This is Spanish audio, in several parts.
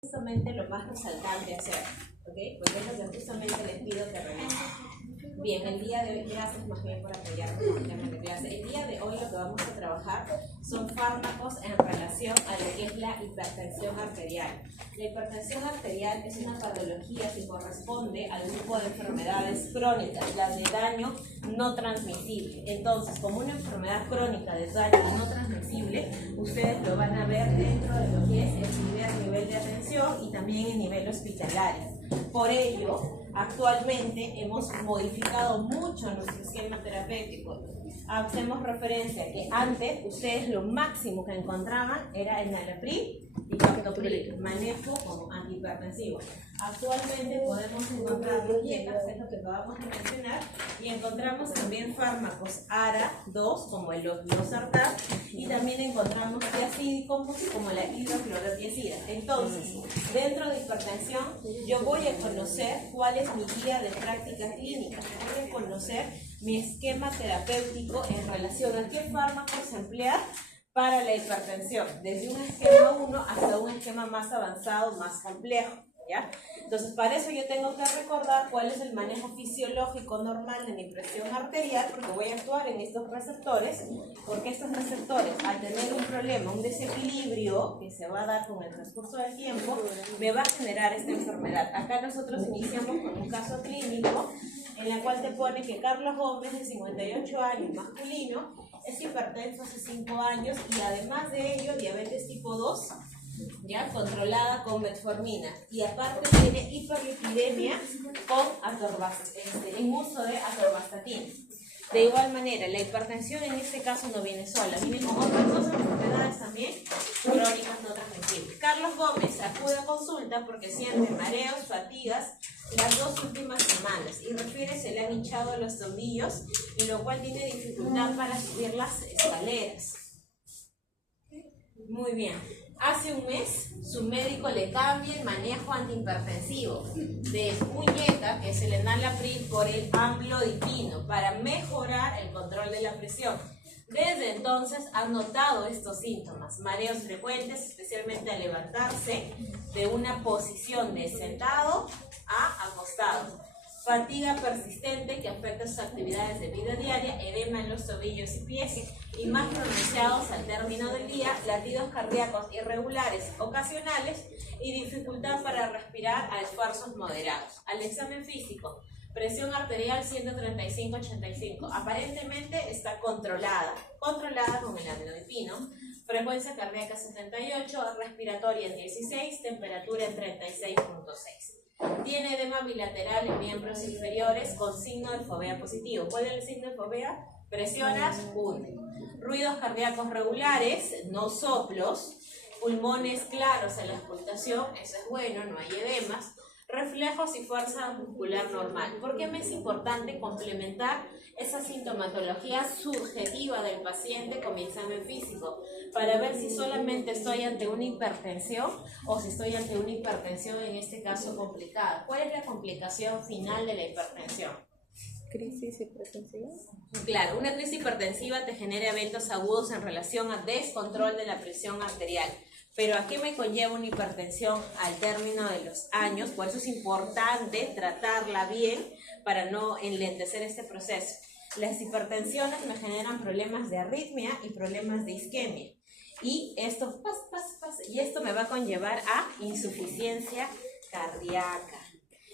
justamente lo más resaltante hacer, ¿ok? Porque es lo que justamente les pido que realicen. Bien, el día de hoy, gracias más bien por apoyarme con el tema de clase. El día de hoy lo que vamos a trabajar son fármacos en relación a lo que es la hipertensión arterial. La hipertensión arterial es una patología que corresponde al grupo de enfermedades crónicas, las de daño no transmisible. Entonces, como una enfermedad crónica de daño no transmisible, ustedes lo van a ver dentro de lo que es el primer nivel de atención y también el nivel hospitalario. Por ello, actualmente hemos modificado mucho nuestro esquema terapéutico. Hacemos referencia a que antes ustedes lo máximo que encontraban era enalapril y captopril, manejo como antihipertensivo. Actualmente podemos encontrar los YECAs, que es lo que acabamos de mencionar, y encontramos también fármacos ARA-2 como el losartán, y también encontramos tiazidicos como la hidroclorotiazida. Entonces, dentro de hipertensión, yo voy a conocer cuál es mi guía de práctica clínica, voy a conocer mi esquema terapéutico en relación a qué fármacos emplear para la hipertensión, desde un esquema 1 hasta un esquema más avanzado, más complejo, ¿ya? Entonces, para eso yo tengo que recordar cuál es el manejo fisiológico normal de mi presión arterial, porque voy a actuar en estos receptores, porque estos receptores, al tener un problema, un desequilibrio que se va a dar con el transcurso del tiempo, me va a generar esta enfermedad. Acá nosotros iniciamos con un caso clínico, en la cual te pone que Carlos Gómez, de 58 años, masculino, es hipertenso hace 5 años y además de ello, diabetes tipo 2, ya controlada con metformina, y aparte tiene hiperlipidemia con en uso de atorvastatina. De igual manera, la hipertensión en este caso no viene sola, viene con otras dos enfermedades también crónicas no transmisibles. Carlos Gómez acude a consulta porque siente mareos, fatigas las 2 últimas semanas y refiere se le han hinchado los tobillos, y lo cual tiene dificultad para subir las escaleras. Muy bien. Hace un mes su médico le cambia el manejo antihipertensivo de un YECA, que es el enalapril, por el amlodipino para mejorar el control de la presión. Desde entonces ha notado estos síntomas, mareos frecuentes, especialmente al levantarse de una posición de sentado a acostado, fatiga persistente que afecta sus actividades de vida diaria, edema en los tobillos y pies, y más pronunciados al término del día, latidos cardíacos irregulares ocasionales y dificultad para respirar a esfuerzos moderados. Al examen físico, presión arterial 135/85, aparentemente está controlada con el amlodipino, frecuencia cardíaca 78, respiratoria en 16, temperatura en 36.6. Tiene edema bilateral en miembros inferiores con signo de fovea positivo. ¿Cuál es el signo de fovea? Presionas, hunde. Ruidos cardíacos regulares, no soplos. Pulmones claros en la auscultación, eso es bueno, no hay edemas. Reflejos y fuerza muscular normal. ¿Por qué me es importante complementar esa sintomatología subjetiva del paciente con mi examen físico? Para ver si solamente estoy ante una hipertensión o si estoy ante una hipertensión en este caso complicada. ¿Cuál es la complicación final de la hipertensión? ¿Crisis hipertensiva? Claro, una crisis hipertensiva te genera eventos agudos en relación a descontrol de la presión arterial. Pero ¿a qué me conlleva una hipertensión al término de los años? Por eso es importante tratarla bien para no enlentecer este proceso. Las hipertensiones me generan problemas de arritmia y problemas de isquemia. Y esto, y esto me va a conllevar a insuficiencia cardíaca.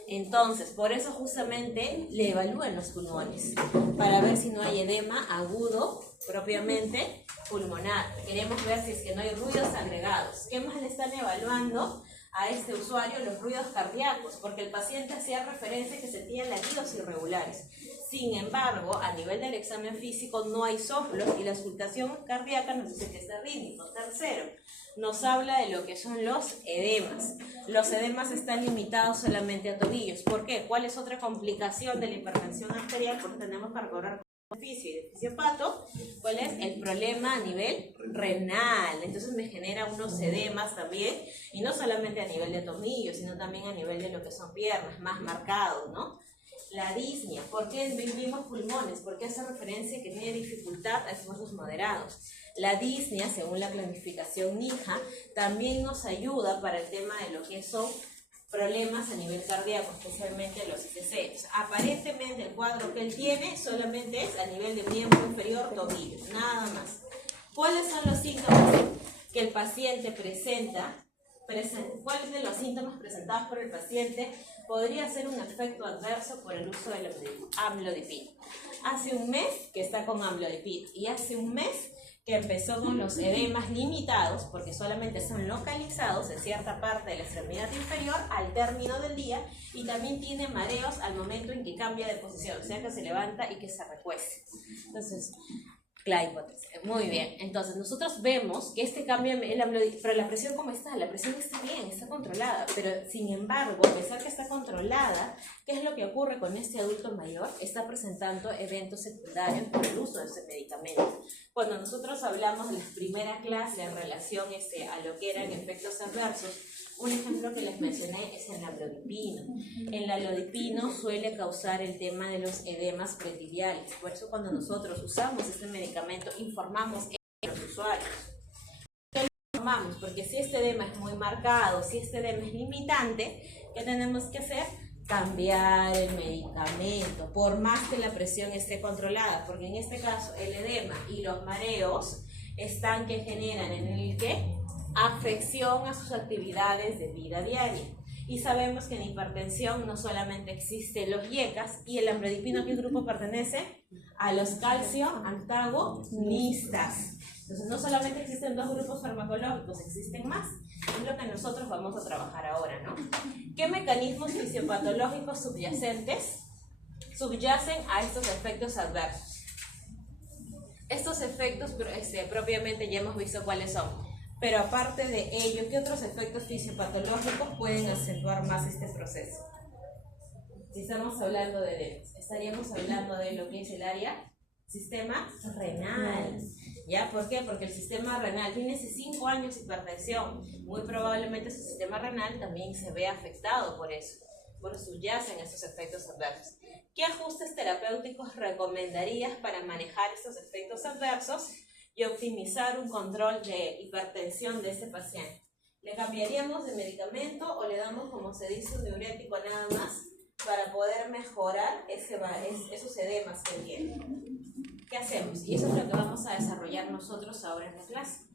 Entonces, por eso justamente le evalúan los pulmones, para ver si no hay edema agudo propiamente pulmonar. Queremos ver si es que no hay ruidos agregados. ¿Qué más le están evaluando a este usuario? Los ruidos cardíacos, porque el paciente hacía referencia que sentía latidos irregulares. Sin embargo, a nivel del examen físico no hay soplos y la auscultación cardíaca nos dice que está rítmico. Tercero, nos habla de lo que son los edemas. Los edemas están limitados solamente a tobillos. ¿Por qué? ¿Cuál es otra complicación de la hipertensión arterial? Porque tenemos que recordar y de fisiopato, ¿cuál es? El problema a nivel renal. Entonces me genera unos edemas también, y no solamente a nivel de tobillos, sino también a nivel de lo que son piernas, más marcados, ¿no? La disnea, ¿por qué vimos pulmones? Porque hace referencia que tiene dificultad a esfuerzos moderados. La disnea, según la planificación NIJA, también nos ayuda para el tema de lo que son problemas a nivel cardíaco, especialmente los ICC. O sea, aparentemente el cuadro que él tiene solamente es a nivel de miembro inferior, tobillo, nada más. ¿Cuáles son los síntomas que el paciente presenta? ¿Cuáles de los síntomas presentados por el paciente podría ser un efecto adverso por el uso del amlodipino? Hace un mes que está con amlodipino y hace un mes que empezó con los edemas limitados, porque solamente son localizados en cierta parte de la extremidad inferior al término del día, y también tiene mareos al momento en que cambia de posición, o sea que se levanta y que se recueste. Entonces, la hipótesis. Muy bien. Entonces, nosotros vemos que este cambio, pero la presión, ¿cómo está? La presión está bien, está controlada, pero sin embargo, a pesar que está controlada, ¿qué es lo que ocurre con este adulto mayor? Está presentando eventos secundarios por el uso de ese medicamento. Cuando nosotros hablamos en la primera clase en relación a lo que eran efectos adversos, un ejemplo que les mencioné es el amlodipino. El amlodipino suele causar el tema de los edemas pretibiales. Por eso cuando nosotros usamos este medicamento, informamos a los usuarios. ¿Qué le informamos? Porque si este edema es muy marcado, si este edema es limitante, ¿qué tenemos que hacer? Cambiar el medicamento, por más que la presión esté controlada, porque en este caso el edema y los mareos están que generan en el que afección a sus actividades de vida diaria. Y sabemos que en hipertensión no solamente existen los IECAS, y el amlodipino, ¿a qué grupo pertenece? A los calcio antagonistas. Entonces no solamente existen dos grupos farmacológicos, existen más. Es lo que nosotros vamos a trabajar ahora, ¿no? ¿Qué mecanismos fisiopatológicos subyacentes subyacen a estos efectos adversos? Estos efectos propiamente ya hemos visto cuáles son. Pero aparte de ello, ¿qué otros efectos fisiopatológicos pueden acentuar más este proceso? Si estamos hablando de edemas, estaríamos hablando de lo que es el área sistema renal. ¿Ya? ¿Por qué? Porque el sistema renal tiene 5 años de hipertensión. Muy probablemente su sistema renal también se ve afectado por eso. Por eso subyacen esos efectos adversos. ¿Qué ajustes terapéuticos recomendarías para manejar estos efectos adversos y optimizar un control de hipertensión de ese paciente? ¿Le cambiaríamos de medicamento o le damos, como se dice, un diurético nada más para poder mejorar esos edemas que tiene? ¿Qué hacemos? Y eso es lo que vamos a desarrollar nosotros ahora en la clase.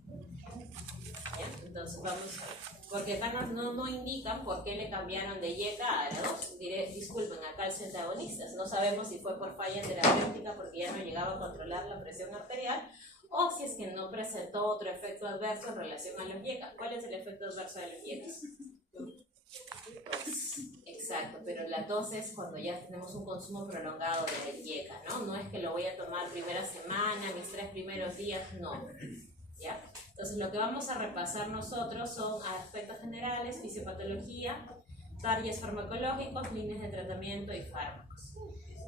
¿Ya? Entonces vamos a ver. Porque acá no indican por qué le cambiaron de IECA a la 2. Disculpen, a calcio antagonistas. No sabemos si fue por falla terapéutica porque ya no llegaba a controlar la presión arterial, o si es que no presentó otro efecto adverso en relación a los IECA. ¿Cuál es el efecto adverso de los IECAs? Exacto, pero la tos es cuando ya tenemos un consumo prolongado de IECA, ¿no? No es que lo voy a tomar primera semana, mis 3 primeros días, no. ¿Ya? Entonces lo que vamos a repasar nosotros son aspectos generales, fisiopatología, targets farmacológicos, líneas de tratamiento y fármacos.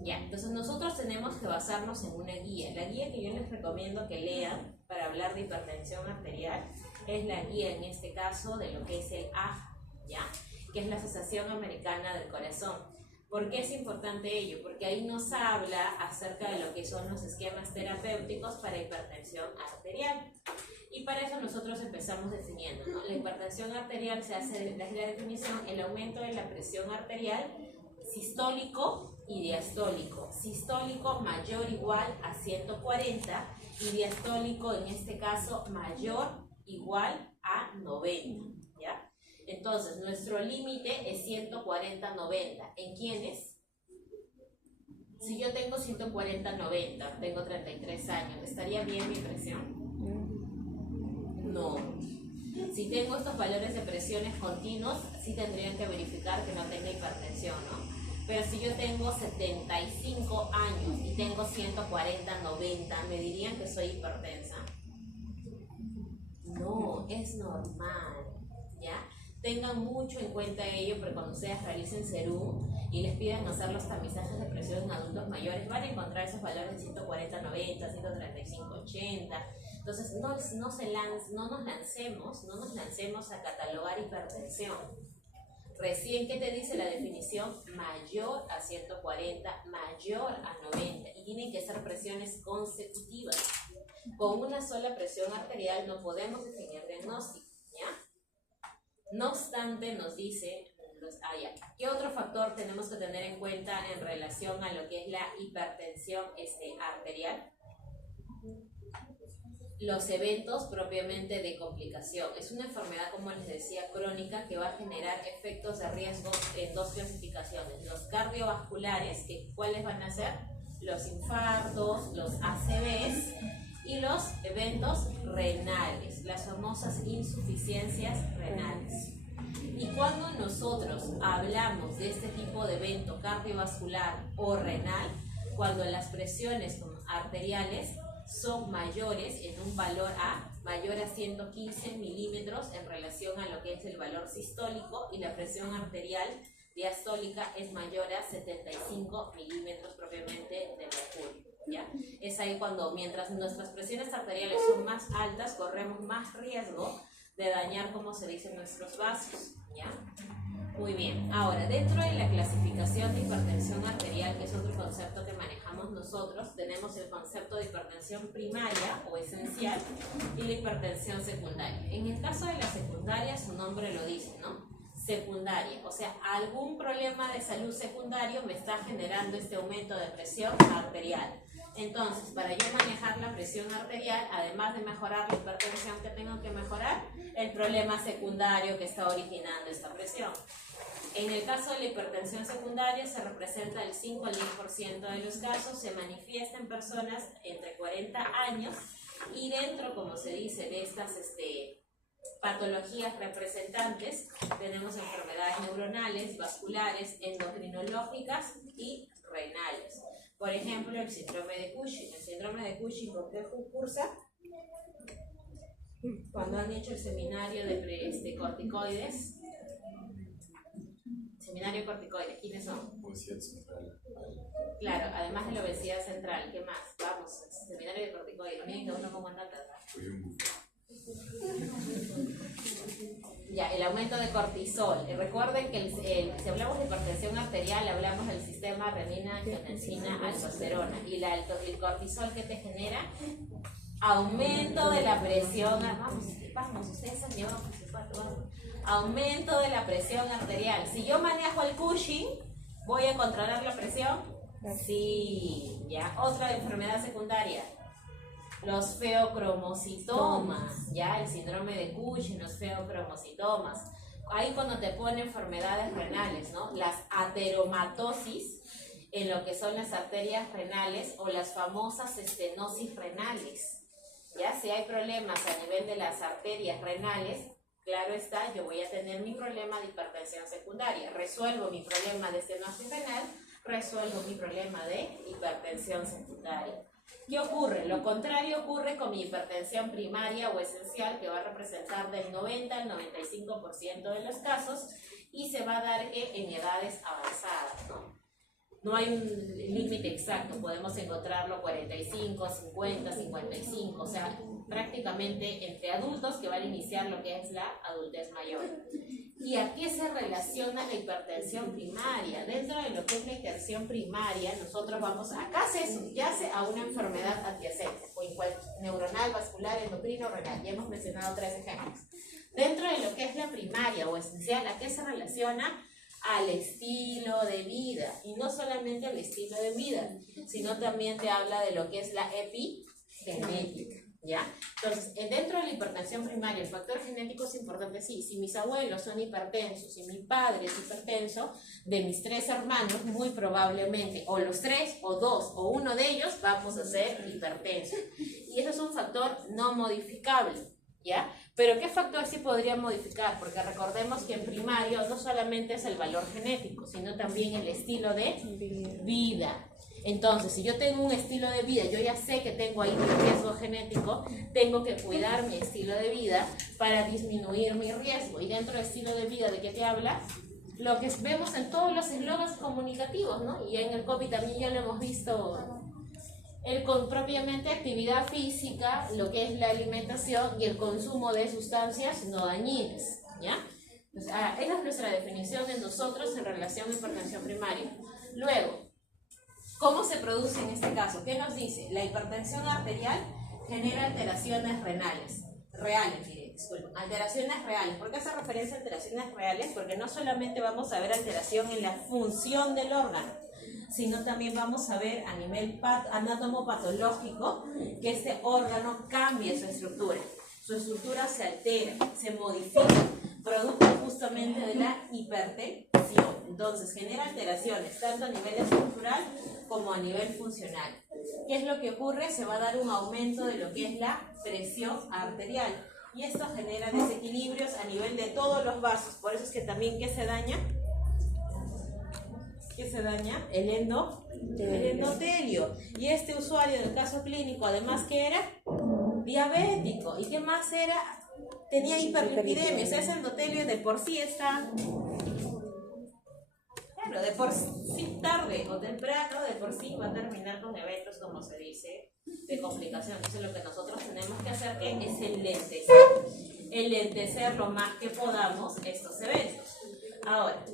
Ya, entonces nosotros tenemos que basarnos en una guía. La guía que yo les recomiendo que lean para hablar de hipertensión arterial es la guía, en este caso, de lo que es el AHA, ¿ya? Que es la Asociación Americana del Corazón. ¿Por qué es importante ello? Porque ahí nos habla acerca de lo que son los esquemas terapéuticos para hipertensión arterial. Y para eso nosotros empezamos definiendo, ¿no? La hipertensión arterial se hace, la definición, el aumento de la presión arterial sistólico y diastólico. Sistólico mayor o igual a 140 y diastólico en este caso mayor o igual a 90, ¿ya? Entonces nuestro límite es 140-90. ¿En quiénes? Si yo tengo 140-90, tengo 33 años, ¿estaría bien mi presión? No. Si tengo estos valores de presiones continuos, sí tendrían que verificar que no tenga hipertensión, ¿no? Pero si yo tengo 75 años y tengo 140-90, ¿me dirían que soy hipertensa? No, es normal, ¿ya? Tengan mucho en cuenta ello, pero cuando ustedes realicen serum y les piden hacer los tamizajes de presión en adultos mayores, van a encontrar esos valores de 140-90, 135-80. Entonces no nos lancemos a catalogar hipertensión, Recién que te dice la definición, mayor a 140, mayor a 90, y tienen que ser presiones consecutivas. Con una sola presión arterial no podemos definir diagnóstico, ¿ya? No obstante, nos dice, ¿qué otro factor tenemos que tener en cuenta en relación a lo que es la hipertensión arterial? Los eventos propiamente de complicación. Es una enfermedad, como les decía, crónica, que va a generar efectos de riesgo en dos clasificaciones. Los cardiovasculares, ¿cuáles van a ser? Los infartos, los ACVs, y los eventos renales, las famosas insuficiencias renales. Y cuando nosotros hablamos de este tipo de evento cardiovascular o renal, cuando las presiones arteriales son mayores en un valor mayor a 115 milímetros en relación a lo que es el valor sistólico, y la presión arterial diastólica es mayor a 75 milímetros propiamente de mercurio, ¿ya? Es ahí cuando, mientras nuestras presiones arteriales son más altas, corremos más riesgo de dañar, como se dice, nuestros vasos, ¿ya? Muy bien. Ahora, dentro de la clasificación de hipertensión arterial, que es otro concepto que manejamos nosotros, tenemos el concepto de hipertensión primaria o esencial y la hipertensión secundaria. En el caso de la secundaria, su nombre lo dice, ¿no? Secundaria, o sea, algún problema de salud secundario me está generando este aumento de presión arterial. Entonces, para yo manejar la presión arterial, además de mejorar la hipertensión, ¿qué tengo que mejorar? El problema secundario que está originando esta presión. En el caso de la hipertensión secundaria, se representa el 5 al 10% de los casos, se manifiesta en personas entre 40 años, y dentro, como se dice, de estas patologías representantes, tenemos enfermedades neuronales, vasculares, endocrinológicas y renales. Por ejemplo, el síndrome de Cushing. El síndrome de Cushing, ¿por qué cursa? Cuando han hecho el seminario de corticoides. Seminario de corticoides, ¿quiénes son? Obesidad central. Claro, además de la obesidad central, ¿qué más? Vamos, seminario de corticoides. Miren que uno como anda atrás. Ya, el aumento de cortisol. Recuerden que si hablamos de hipertensión arterial, hablamos del sistema renina, angiotensina, aldosterona. Y el cortisol, ¿qué te genera? Aumento de la presión. Vamos, ustedes han llevado vamos. Aumento de la presión arterial. Si yo manejo el Cushing, ¿voy a controlar la presión? Sí. Ya, otra enfermedad secundaria. Los feocromocitomas, ya, el síndrome de Cushing, los feocromocitomas. Ahí cuando te pone enfermedades renales, ¿no? Las ateromatosis en lo que son las arterias renales, o las famosas estenosis renales. Ya, si hay problemas a nivel de las arterias renales, claro está, yo voy a tener mi problema de hipertensión secundaria. Resuelvo mi problema de estenosis renal, resuelvo mi problema de hipertensión secundaria. ¿Qué ocurre? Lo contrario ocurre con mi hipertensión primaria o esencial, que va a representar del 90 al 95% de los casos, y se va a dar en edades avanzadas, ¿no? No hay un límite exacto, podemos encontrarlo 45, 50, 55, o sea, prácticamente entre adultos que van a iniciar lo que es la adultez mayor. ¿Y a qué se relaciona la hipertensión primaria? Dentro de lo que es la hipertensión primaria, nosotros vamos, acá se subyace a una enfermedad adyacente, o igual neuronal, vascular, endocrino, renal. Ya hemos mencionado 3 ejemplos. Dentro de lo que es la primaria o esencial, ¿a qué se relaciona? Al estilo de vida, y no solamente al estilo de vida, sino también te habla de lo que es la epigenética, ¿ya? Entonces, dentro de la hipertensión primaria, el factor genético es importante, sí. Si mis abuelos son hipertensos, si mi padre es hipertenso, de mis 3 hermanos, muy probablemente, o los 3, o 2, o uno de ellos, vamos a ser hipertensos. Y eso es un factor no modificable, ¿ya? Pero ¿qué factor sí podría modificar? Porque recordemos que en primario no solamente es el valor genético, sino también el estilo de vida. Entonces, si yo tengo un estilo de vida, yo ya sé que tengo ahí un riesgo genético, tengo que cuidar mi estilo de vida para disminuir mi riesgo. Y dentro del estilo de vida, ¿de qué te habla? Lo que vemos en todos los eslogans comunicativos, ¿no? Y en el COVID también ya lo hemos visto. Propiamente actividad física, lo que es la alimentación y el consumo de sustancias no dañinas, ¿ya? Entonces, esa es nuestra definición de nosotros en relación a hipertensión primaria. Luego, ¿cómo se produce en este caso? ¿Qué nos dice? La hipertensión arterial genera alteraciones reales, disculpen, alteraciones reales. ¿Por qué hace referencia a alteraciones reales? Porque no solamente vamos a ver alteración en la función del órgano, sino también vamos a ver a nivel anatomopatológico que este órgano cambia su estructura se altera, se modifica, producto justamente de la hipertensión. Entonces genera alteraciones tanto a nivel estructural como a nivel funcional. ¿Qué es lo que ocurre? Se va a dar un aumento de lo que es la presión arterial y esto genera desequilibrios a nivel de todos los vasos. Por eso es que también, ¿qué se daña? El endotelio. Y este usuario en el caso clínico, además, ¿qué era? Diabético. ¿Y qué más era? Tenía hiperlipidemia. Ese endotelio de por sí está... Claro, de por sí tarde o temprano, de por sí va a terminar con eventos, como se dice, de complicaciones. Entonces lo que nosotros tenemos que hacer es enlentecer lo más que podamos estos eventos. Ahora,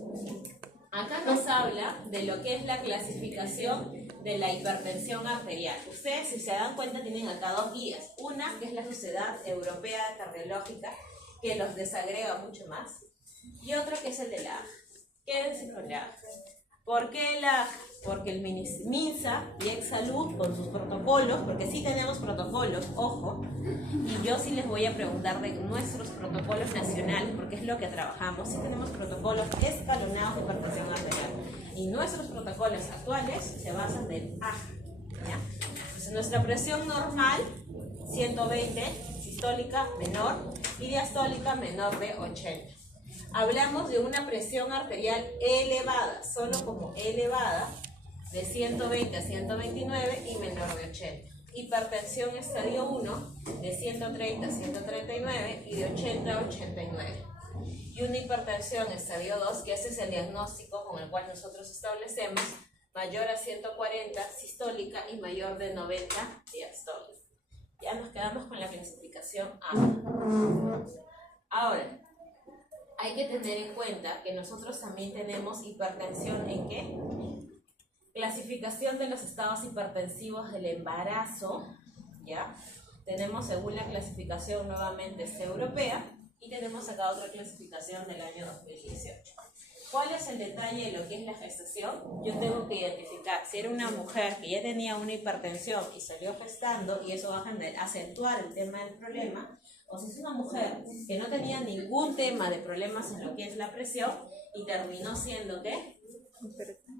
acá nos habla de lo que es la clasificación de la hipertensión arterial. Ustedes, si se dan cuenta, tienen acá dos guías. Una, que es la Sociedad Europea Cardiológica, que los desagrega mucho más. Y otro, que es el de la AJ. Quédense con la AJ. ¿Por qué la AJ? Porque el MINSA y Exsalud con sus protocolos, porque sí tenemos protocolos, ojo, y yo sí les voy a preguntar de nuestros protocolos nacionales, porque es lo que trabajamos. Sí tenemos protocolos escalonados de hipertensión arterial, y nuestros protocolos actuales se basan del AJ, ¿ya? Entonces, nuestra presión normal, 120, sistólica menor, y diastólica menor de 80. Hablamos de una presión arterial elevada, solo como elevada, de 120 a 129 y menor de 80. Hipertensión estadio 1, de 130 a 139 y de 80 a 89. Y una hipertensión estadio 2, que ese es el diagnóstico con el cual nosotros establecemos, mayor a 140 sistólica y mayor de 90 diastólica. Ya nos quedamos con la clasificación A. Ahora, hay que tener en cuenta que nosotros también tenemos hipertensión ¿en qué? Clasificación de los estados hipertensivos del embarazo, ¿ya? Tenemos según la clasificación nuevamente europea y tenemos acá otra clasificación del año 2018. ¿Cuál es el detalle de lo que es la gestación? Yo tengo que identificar si era una mujer que ya tenía una hipertensión y salió gestando y eso va a acentuar el tema del problema, o si es una mujer que no tenía ningún tema de problemas en lo que es la presión y terminó siendo ¿qué?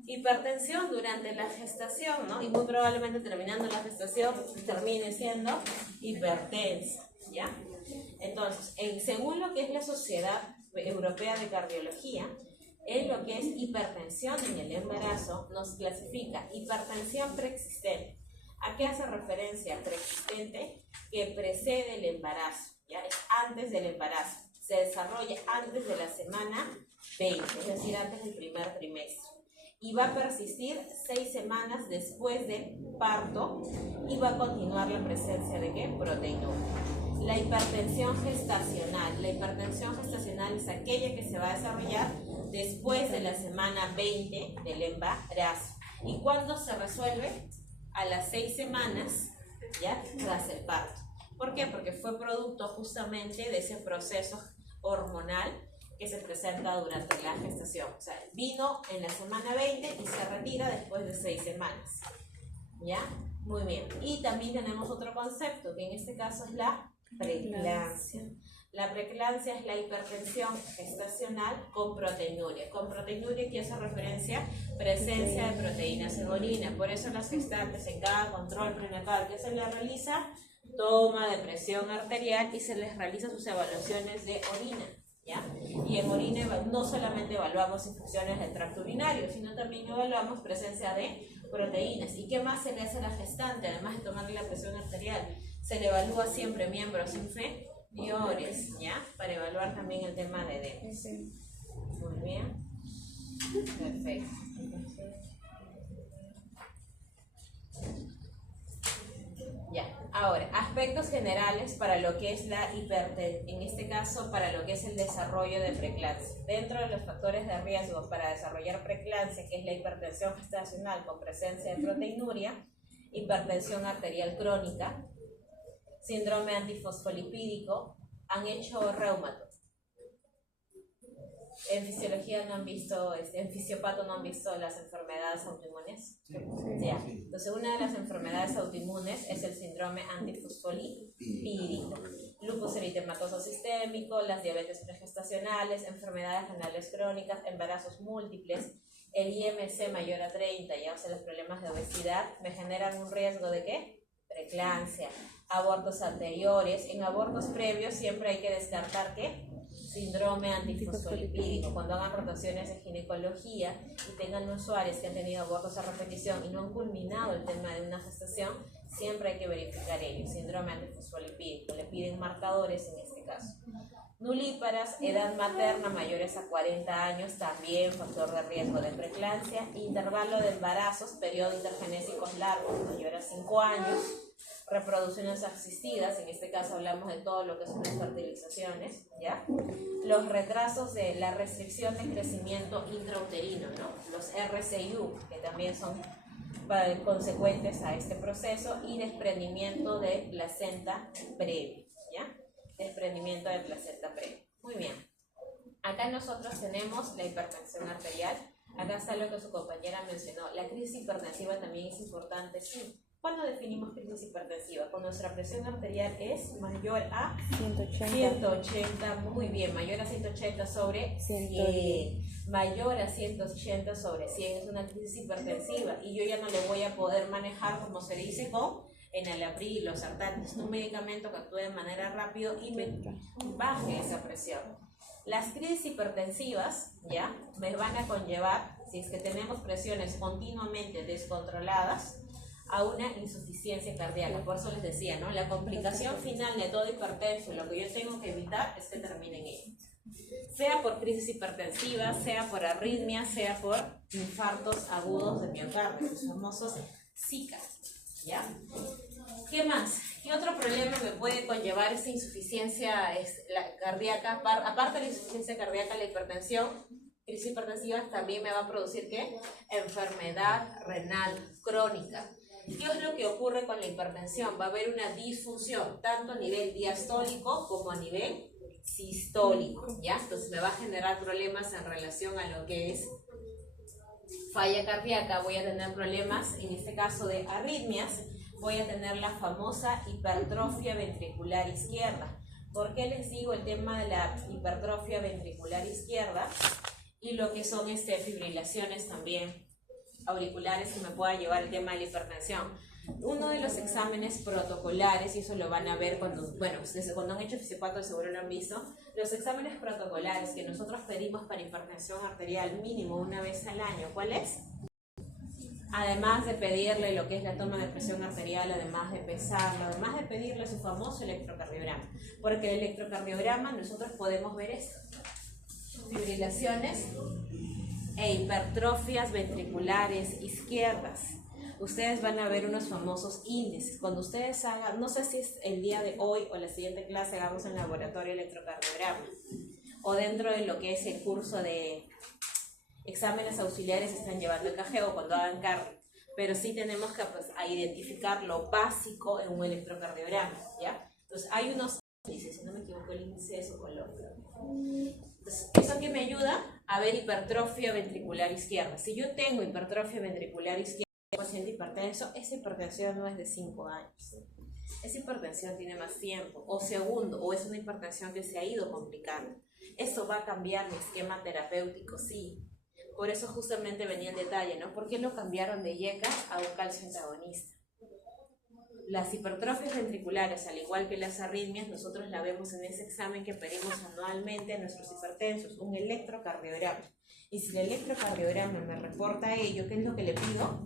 Hipertensión durante la gestación, ¿no? Y muy probablemente terminando la gestación termine siendo hipertensa, ¿ya? Entonces, según lo que es la Sociedad Europea de Cardiología, en lo que es hipertensión en el embarazo, nos clasifica hipertensión preexistente. ¿A qué hace referencia preexistente? Que precede el embarazo, ¿ya? Es antes del embarazo. Se desarrolla antes de la semana 20, es decir, antes del primer trimestre. Y va a persistir 6 semanas después del parto y va a continuar la presencia de ¿qué? Proteinuria. La hipertensión gestacional. La hipertensión gestacional es aquella que se va a desarrollar después de la semana 20 del embarazo. ¿Y cuándo se resuelve? A las 6 semanas, ¿ya? Tras el parto. ¿Por qué? Porque fue producto justamente de ese proceso hormonal que se presenta durante la gestación. O sea, vino en la semana 20 y se retira después de 6 semanas. ¿Ya? Muy bien. Y también tenemos otro concepto, que en este caso es la preeclampsia. La preeclampsia es la hipertensión gestacional con proteinuria. Con proteinuria que hace referencia a presencia de proteínas en orina. Por eso las gestantes en cada control prenatal que se les realiza, toma de presión arterial y se les realiza sus evaluaciones de orina, ¿ya? Y en orina no solamente evaluamos infecciones del tracto urinario, sino también evaluamos presencia de proteínas. ¿Y qué más se le hace a la gestante? Además de tomarle la presión arterial, se le evalúa siempre miembros inferiores, ¿ya? Para evaluar también el tema de edema. Muy bien. Perfecto. Ya. Ahora, aspectos generales para lo que es la hipertensión, en este caso para lo que es el desarrollo de preeclampsia. Dentro de los factores de riesgo para desarrollar preeclampsia, que es la hipertensión gestacional con presencia de proteinuria, hipertensión arterial crónica, síndrome antifosfolipídico, han hecho reumato. En fisiología no han visto, en fisiopato no han visto las enfermedades autoinmunes. Sí. Ya. Entonces, una de las enfermedades autoinmunes es el síndrome antifosfolipídico, lupus eritematoso sistémico, las diabetes pregestacionales, enfermedades renales crónicas, embarazos múltiples, el IMC mayor a 30, ya, o sea, los problemas de obesidad me generan un riesgo de ¿qué? Preeclampsia, abortos anteriores. En abortos previos siempre hay que descartar ¿qué? Síndrome antifosfolipídico. Cuando hagan rotaciones de ginecología y tengan usuarios que han tenido abortos a repetición y no han culminado el tema de una gestación, siempre hay que verificar ello, síndrome antifosfolipídico. Le piden marcadores en este caso. Nulíparas, edad materna mayores a 40 años, también factor de riesgo de preeclampsia. Intervalo de embarazos, periodo intergenésicos largos, mayor a 5 años. Reproducciones asistidas, en este caso hablamos de todo lo que son las fertilizaciones, ¿ya? Los retrasos de la restricción de crecimiento intrauterino, ¿no? Los RCIU, que también son consecuentes a este proceso, y desprendimiento de placenta previo, ¿ya? Desprendimiento de placenta previo. Muy bien. Acá nosotros tenemos la hipertensión arterial. Acá está lo que su compañera mencionó. La crisis hipertensiva también es importante, sí. ¿Cuándo definimos crisis hipertensiva? Cuando nuestra presión arterial es mayor a 180, muy bien, mayor a 180 sobre 100, mayor a 180 sobre 100 es una crisis hipertensiva y yo ya no le voy a poder manejar, como se dice, con enalapril, los sartantes, un medicamento que actúe de manera rápida y me baje esa presión. Las crisis hipertensivas, ¿ya? Me van a conllevar, si es que tenemos presiones continuamente descontroladas, a una insuficiencia cardíaca. Por eso les decía, ¿no? La complicación final de todo hipertenso, lo que yo tengo que evitar es que termine en ello. Sea por crisis hipertensiva, sea por arritmia, sea por infartos agudos de miocardio, los famosos SICA, ¿ya? ¿Qué más? ¿Qué otro problema me puede conllevar esa insuficiencia cardíaca? Aparte de la insuficiencia cardíaca, la hipertensión, crisis hipertensiva también me va a producir ¿qué? Enfermedad renal crónica. ¿Qué es lo que ocurre con la hipertensión? Va a haber una disfunción, tanto a nivel diastólico como a nivel sistólico, ¿ya? Entonces me va a generar problemas en relación a lo que es falla cardíaca, voy a tener problemas, en este caso de arritmias, voy a tener la famosa hipertrofia ventricular izquierda. ¿Por qué les digo el tema de la hipertrofia ventricular izquierda? Y lo que son fibrilaciones también auriculares que me pueda llevar el tema de la hipertensión. Uno de los exámenes protocolares, y eso lo van a ver cuando, bueno, desde cuando han hecho fisiopato seguro lo han visto, los exámenes protocolares que nosotros pedimos para hipertensión arterial mínimo una vez al año, ¿cuál es? Además de pedirle lo que es la toma de presión arterial, además de pesarlo, además de pedirle su famoso electrocardiograma, porque el electrocardiograma nosotros podemos ver esto, fibrilaciones e hipertrofias ventriculares izquierdas. Ustedes van a ver unos famosos índices. Cuando ustedes hagan, no sé si es el día de hoy o la siguiente clase, hagamos en laboratorio electrocardiograma, o dentro de lo que es el curso de exámenes auxiliares están llevando el cajeo cuando hagan cardio, pero sí tenemos que a identificar lo básico en un electrocardiograma, ¿ya? Entonces hay unos índices, si no me equivoco el índice es su color. Entonces, ¿eso qué me ayuda? A ver hipertrofia ventricular izquierda. Si yo tengo hipertrofia ventricular izquierda, paciente hipertenso, esa hipertensión no es de 5 años. Esa hipertensión tiene más tiempo, o segundo, o es una hipertensión que se ha ido complicando. Eso va a cambiar mi esquema terapéutico, sí. Por eso justamente venía el detalle, ¿no? ¿Por qué lo cambiaron de IECA a un calcio antagonista? Las hipertrofias ventriculares, al igual que las arritmias, nosotros la vemos en ese examen que pedimos anualmente a nuestros hipertensos, un electrocardiograma. Y si el electrocardiograma me reporta ello, ¿qué es lo que le pido?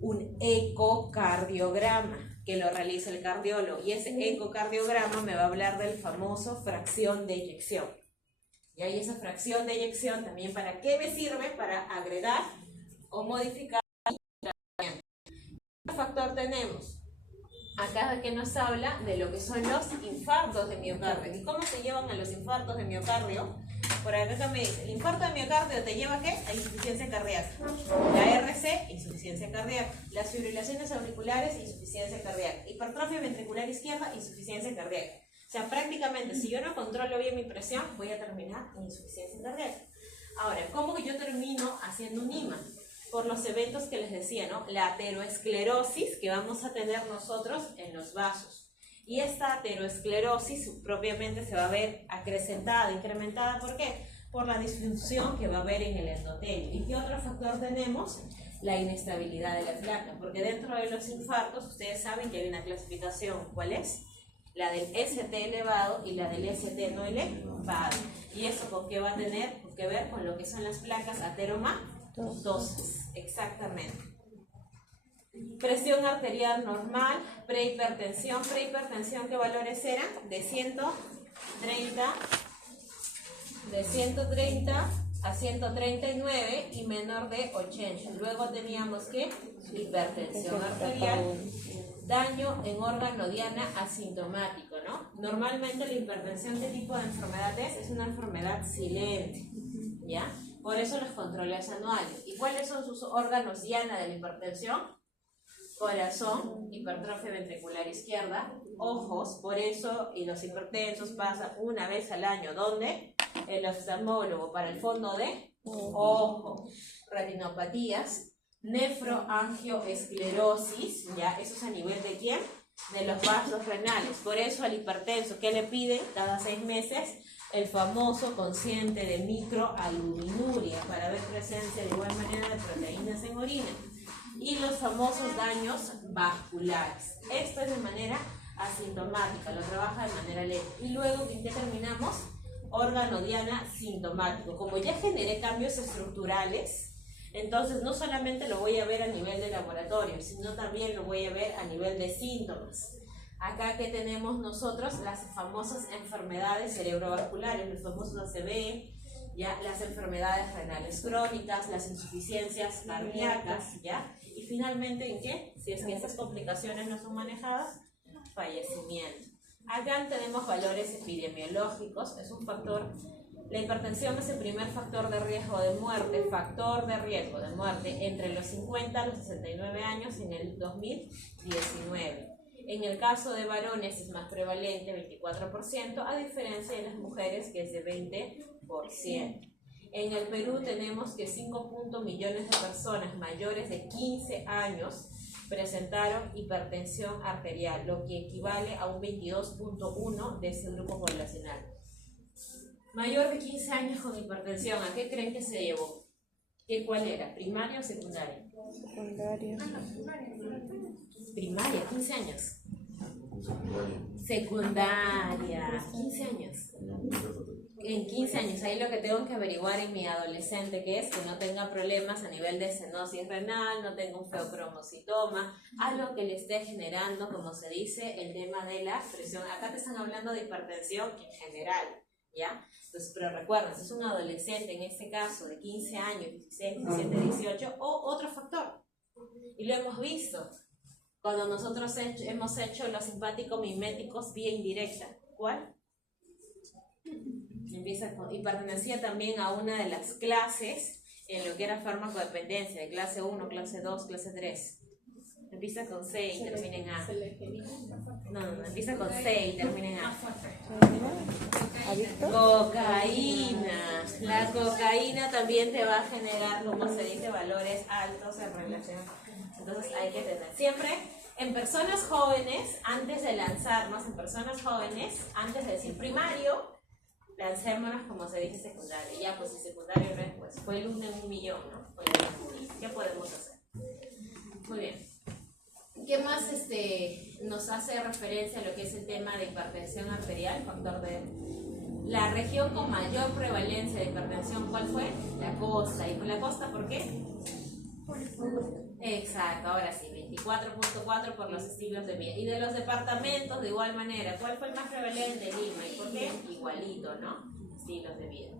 Un ecocardiograma, que lo realiza el cardiólogo. Y ese ecocardiograma me va a hablar del famoso fracción de eyección. Y ahí esa fracción de eyección también, ¿para qué me sirve? Para agregar o modificar el tratamiento. ¿Qué factor tenemos? acá que nos habla de lo que son los infartos de miocardio. ¿Y cómo se llevan a los infartos de miocardio? Por acá me dice, el infarto de miocardio te lleva ¿a qué? A insuficiencia cardíaca. La RC, insuficiencia cardíaca. Las fibrilaciones auriculares, insuficiencia cardíaca. Hipertrofia ventricular izquierda, insuficiencia cardíaca. O sea, prácticamente, si yo no controlo bien mi presión, voy a terminar en insuficiencia cardíaca. Ahora, ¿cómo yo termino haciendo un IMA? Por los eventos que les decía, ¿no? La ateroesclerosis que vamos a tener nosotros en los vasos. Y esta ateroesclerosis propiamente se va a ver acrecentada, incrementada, ¿por qué? Por la disfunción que va a haber en el endotelio. ¿Y qué otro factor tenemos? La inestabilidad de la placa, porque dentro de los infartos ustedes saben que hay una clasificación. ¿Cuál es? La del ST elevado y la del ST no elevado. ¿Y eso con qué va a tener que ver? Con lo que son las placas ateromatosas. Exactamente. Presión arterial normal, prehipertensión. Prehipertensión, ¿qué valores eran? De 130 a 139 y menor de 80. Luego teníamos que hipertensión arterial, daño en órgano diana asintomático, ¿no? Normalmente la hipertensión, ¿qué tipo de enfermedad es? Es una enfermedad silente, ¿ya? Por eso los controles anuales. ¿Y cuáles son sus órganos diana de la hipertensión? Corazón, hipertrofia ventricular izquierda, ojos, por eso y los hipertensos pasan una vez al año. ¿Dónde? El oftalmólogo para el fondo de ojo. Retinopatías, nefroangioesclerosis, ya, eso es a nivel de ¿quién? De los vasos renales. Por eso al hipertenso, ¿qué le piden? Cada 6 meses el famoso consciente de microalbuminuria para ver presencia de igual manera de proteínas en orina. Y los famosos daños vasculares. Esto es de manera asintomática, lo trabaja de manera leve. Y luego, ¿en qué terminamos? Órgano diana sintomático. Como ya generé cambios estructurales, entonces no solamente lo voy a ver a nivel de laboratorio, sino también lo voy a ver a nivel de síntomas. Acá que tenemos nosotros las famosas enfermedades cerebrovasculares, los famosos ACV, ya, las enfermedades renales crónicas, las insuficiencias cardíacas, ¿ya? Y finalmente, ¿en qué? Si es que esas complicaciones no son manejadas, fallecimiento. Acá tenemos valores epidemiológicos, es un factor. La hipertensión es el primer factor de riesgo de muerte, entre los 50 a los 69 años en el 2019. En el caso de varones es más prevalente, 24%, a diferencia de las mujeres que es de 20%. En el Perú tenemos que 5 millones de personas mayores de 15 años presentaron hipertensión arterial, lo que equivale a un 22.1% de ese grupo poblacional. Mayor de 15 años con hipertensión, ¿a qué creen que se llevó? ¿Cuál era? ¿Primaria o secundaria? Secundaria. Primaria, 15 años. Secundaria, 15 años. En 15 años, ahí lo que tengo que averiguar en mi adolescente, que es que no tenga problemas a nivel de estenosis renal, no tenga un feocromocitoma, algo que le esté generando, como se dice, el tema de la presión. Acá te están hablando de hipertensión en general, ¿ya? Entonces, pero recuerda, si es un adolescente, en este caso, de 15 años, 16, 17, 18, o otro factor. Y lo hemos visto cuando nosotros hemos hecho los simpático-miméticos vía indirecta. ¿Cuál? Empieza con, y pertenecía también a una de las clases en lo que era farmacodependencia, de clase 1, clase 2, clase 3. Empieza con C y termina en A. No, empieza con C y termina en A. Cocaína. La cocaína también te va a generar, como se dice, valores altos en relación. Entonces hay que tener siempre en personas jóvenes, antes de lanzarnos, antes de decir primario, lancémonos como se dice secundario. Ya, pues si secundario no es, pues fue el 1 en 1.000.000, ¿no? ¿Qué podemos hacer? Muy bien. ¿Qué más nos hace referencia a lo que es el tema de hipertensión arterial, factor de la región con mayor prevalencia de hipertensión? ¿Cuál fue? La costa. ¿Y por la costa por qué? Exacto, ahora sí, 24.4 por los estilos de vida. Y de los departamentos, de igual manera, ¿cuál fue el más prevalente? Lima. ¿Y por qué? Igualito, ¿no? Estilos de vida.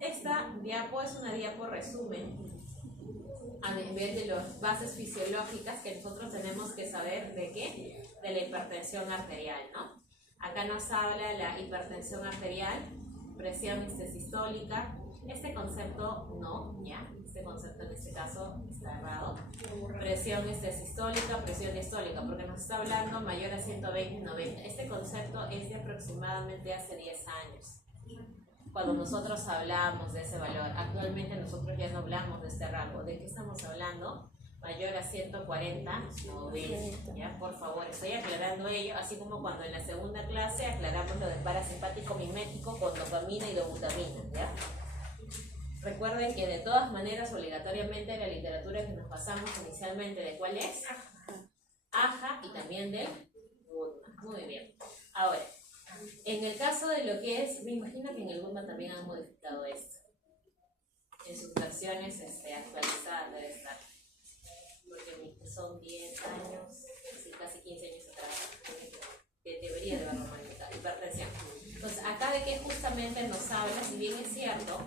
Esta diapo es una diapo resumen a nivel de las bases fisiológicas que nosotros tenemos que saber de qué, de la hipertensión arterial, ¿no? Acá nos habla la hipertensión arterial, presión sistólica. Este concepto no, ya, este concepto en este caso está errado. Presión sistólica, presión diastólica, porque nos está hablando mayor a 120-90. Este concepto es de aproximadamente hace 10 años. Cuando nosotros hablamos de ese valor, actualmente nosotros ya no hablamos de este rango. ¿De qué estamos hablando? Mayor a 140-90, ¿ya? Por favor, estoy aclarando ello, así como cuando en la segunda clase aclaramos lo del parasimpático mimético con dopamina y dobutamina, ¿ya? Recuerden que de todas maneras, obligatoriamente, la literatura que nos pasamos inicialmente, ¿de cuál es? AJA y también del Goodman. Muy bien. Ahora, en el caso de lo que es, me imagino que en el Goodman también han modificado esto. En sus versiones actualizadas debe estar. Porque son 10 años, casi 15 años atrás. Que debería de haberlo modificado. Hipertensión. Entonces, acá de qué justamente nos habla, si bien es cierto,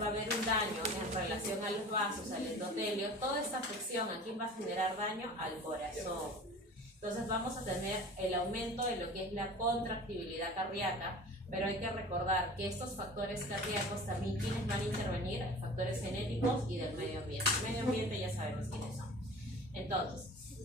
va a haber un daño en relación a los vasos, al endotelio, toda esta afección, ¿a quién va a generar daño? Al corazón. Entonces vamos a tener el aumento de lo que es la contractibilidad cardíaca, pero hay que recordar que estos factores cardíacos también, ¿quiénes van a intervenir? Factores genéticos y del medio ambiente. El medio ambiente ya sabemos quiénes son. Entonces,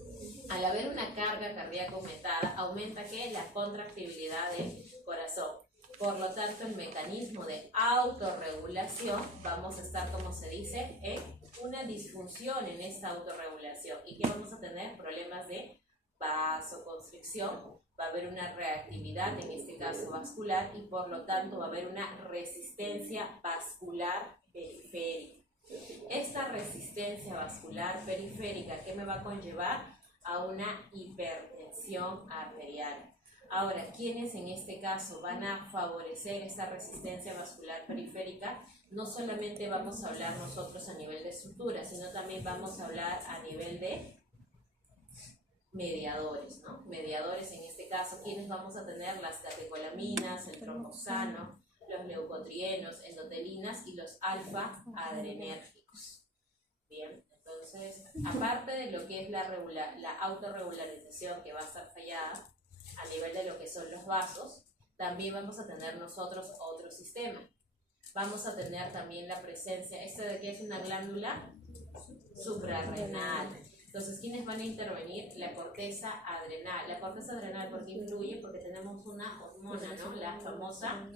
al haber una carga cardíaca aumentada, aumenta ¿qué? La contractibilidad del corazón. Por lo tanto, el mecanismo de autorregulación, vamos a estar, como se dice, en una disfunción en esta autorregulación. ¿Y qué vamos a tener? Problemas de vasoconstricción, va a haber una reactividad, en este caso vascular, y por lo tanto va a haber una resistencia vascular periférica. Esta resistencia vascular periférica, ¿qué me va a conllevar? A una hipertensión arterial. Ahora, ¿quiénes en este caso van a favorecer esta resistencia vascular periférica? No solamente vamos a hablar nosotros a nivel de estructura, sino también vamos a hablar a nivel de mediadores, ¿no? Mediadores en este caso, ¿quiénes vamos a tener? Las catecolaminas, el tromboxano, los leucotrienos, endotelinas y los alfa-adrenérgicos. Bien, entonces, aparte de lo que es la autorregularización que va a estar fallada, a nivel de lo que son los vasos, también vamos a tener nosotros otro sistema. Vamos a tener también la presencia, ¿esto de qué es una glándula? Suprarrenal. Entonces, ¿quiénes van a intervenir? La corteza adrenal. La corteza adrenal, ¿por qué influye? Porque tenemos una hormona, ¿no? La famosa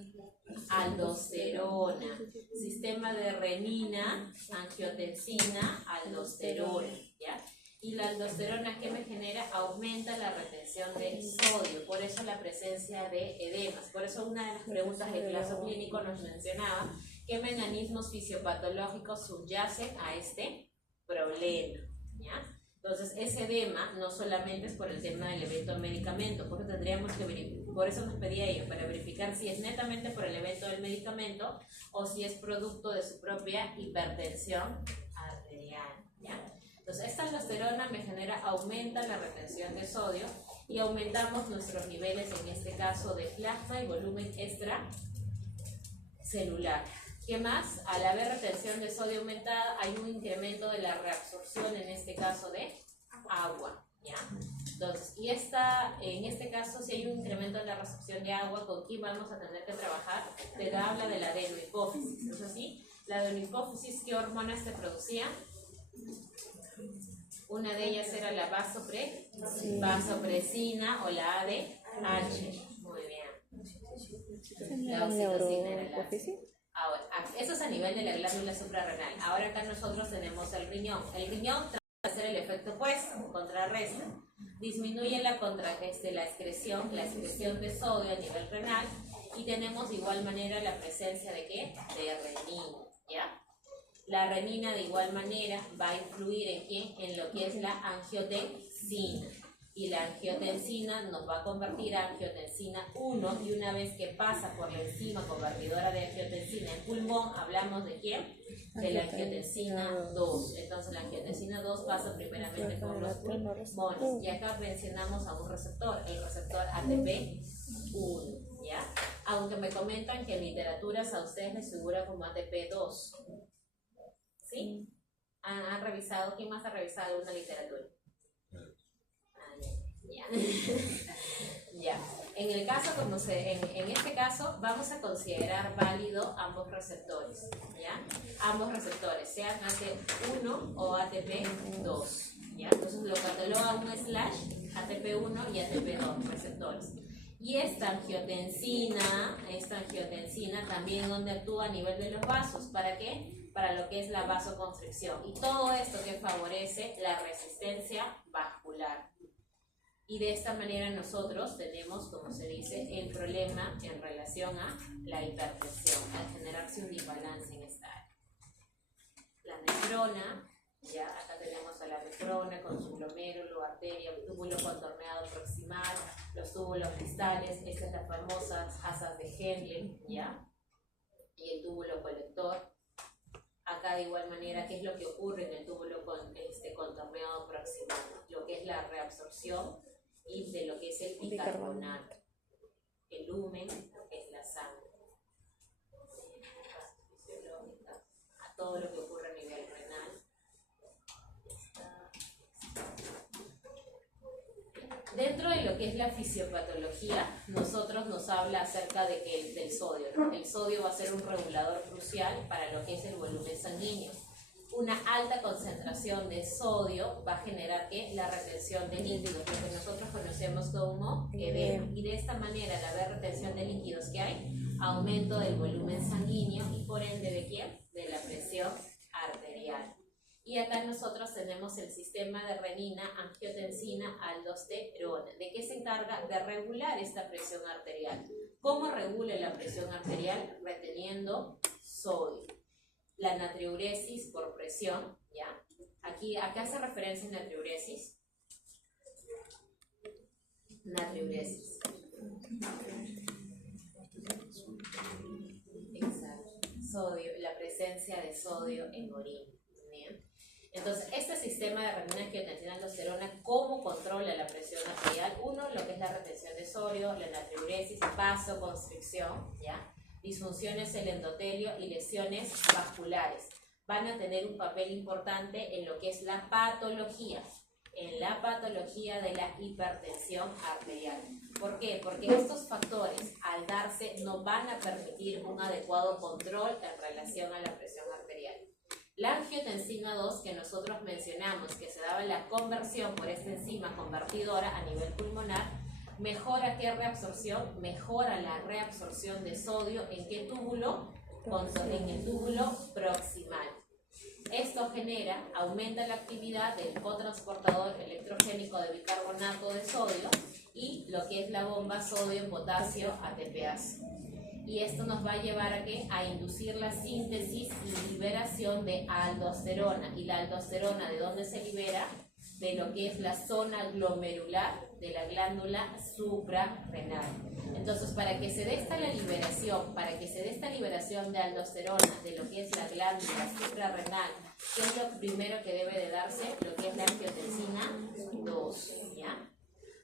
aldosterona. Sistema de renina, angiotensina, aldosterona, ¿ya? Y la aldosterona, ¿qué me genera? Aumenta la retención de sodio, por eso la presencia de edemas. Por eso una de las preguntas del caso clínico nos mencionaba qué mecanismos fisiopatológicos subyacen a este problema, ¿ya? Entonces, ese edema no solamente es por el tema del evento del medicamento, porque tendríamos que verificar, por eso nos pedía ello, para verificar si es netamente por el evento del medicamento o si es producto de su propia hipertensión arterial, ¿ya? Entonces, esta aldosterona me genera, aumenta la retención de sodio y aumentamos nuestros niveles, en este caso, de plasma y volumen extracelular. ¿Qué más? Al haber retención de sodio aumentada, hay un incremento de la reabsorción, en este caso, de agua, ¿ya? Entonces, en este caso, si hay un incremento en la reabsorción de agua, ¿con quién vamos a tener que trabajar? Te habla de la adenohipófisis, ¿no es así? La adenohipófisis, ¿qué hormonas te producía? Una de ellas era la vasopresina o la ADH. Muy bien. La oxitocina era la. Ahora, eso es a nivel de la glándula suprarrenal. Ahora acá nosotros tenemos el riñón. El riñón trata de hacer el efecto opuesto, contrarresta. Disminuye la excreción de sodio a nivel renal y tenemos de igual manera la presencia de ¿qué? De renina, ¿ya? La renina de igual manera va a influir en ¿qué? En lo que es la angiotensina. Y la angiotensina nos va a convertir a angiotensina 1 y una vez que pasa por la enzima convertidora de angiotensina en pulmón, hablamos de ¿quién? De la angiotensina 2. Entonces la angiotensina 2 pasa primeramente por los pulmones y acá mencionamos a un receptor, el receptor ATP1, ¿ya? Aunque me comentan que en literaturas a ustedes les figura como ATP2. ¿Sí? ¿Han revisado? ¿Quién más ha revisado alguna literatura? Ya. Ya. En el caso, en este caso, vamos a considerar válido ambos receptores, ¿ya? Ambos receptores, sean AT1 o ATP2, ¿ya? Entonces lo cataloga un / ATP1 y ATP2 receptores. Y esta angiotensina también donde actúa a nivel de los vasos. ¿Para qué? Para lo que es la vasoconstricción. Y todo esto que favorece la resistencia vascular. Y de esta manera nosotros tenemos, como se dice, el problema en relación a la hipertensión, al generarse un desbalance en esta área. La nefrona, ya acá tenemos a la nefrona con su glomérulo, arteria, túbulo contorneado proximal, los túbulos distales, estas son las famosas asas de Henle, ya, y el túbulo colector. Acá de igual manera, ¿qué es lo que ocurre en el túbulo contorneado proximal? Lo que es la reabsorción y de lo que es el bicarbonato, el lumen, lo que es la sangre, a todo lo que ocurre a nivel renal. Dentro de lo que es la fisiopatología, nosotros nos habla acerca de del sodio, ¿no? El sodio va a ser un regulador crucial para lo que es el volumen sanguíneo. Una alta concentración de sodio va a generar ¿qué? La retención de líquidos, lo que nosotros conocemos como edema. Y de esta manera, al haber retención de líquidos, ¿qué hay? Aumento del volumen sanguíneo y por ende ¿de quién? De la presión arterial. Y acá nosotros tenemos el sistema de renina, angiotensina, aldosterona. ¿De qué se encarga? De regular esta presión arterial. ¿Cómo regula la presión arterial? Reteniendo sodio. La natriuresis por presión, ¿ya? Acá hace referencia a natriuresis. Natriuresis. Exacto. Sodio, la presencia de sodio en orina. ¿Bien? Entonces, este sistema de renina, angiotensina, aldosterona, ¿cómo controla la presión arterial? Uno, lo que es la retención de sodio, la natriuresis, vasoconstricción, ¿ya? Disfunciones del endotelio y lesiones vasculares. Van a tener un papel importante en lo que es la patología, de la hipertensión arterial. ¿Por qué? Porque estos factores, al darse, no van a permitir un adecuado control en relación a la presión arterial. La angiotensina 2 que nosotros mencionamos, que se daba la conversión por esta enzima convertidora a nivel pulmonar, ¿mejora qué reabsorción? Mejora la reabsorción de sodio. ¿En qué túbulo? En el túbulo proximal. Esto aumenta la actividad del cotransportador electrogénico de bicarbonato de sodio y lo que es la bomba sodio-potasio ATPase. Y esto nos va a llevar a ¿qué? A inducir la síntesis y liberación de aldosterona. ¿Y la aldosterona de dónde se libera? De lo que es la zona glomerular de la glándula suprarrenal. Entonces, para que se dé esta liberación de aldosterona de lo que es la glándula suprarrenal, ¿qué es lo primero que debe de darse? Lo que es la angiotensina 2, ¿ya?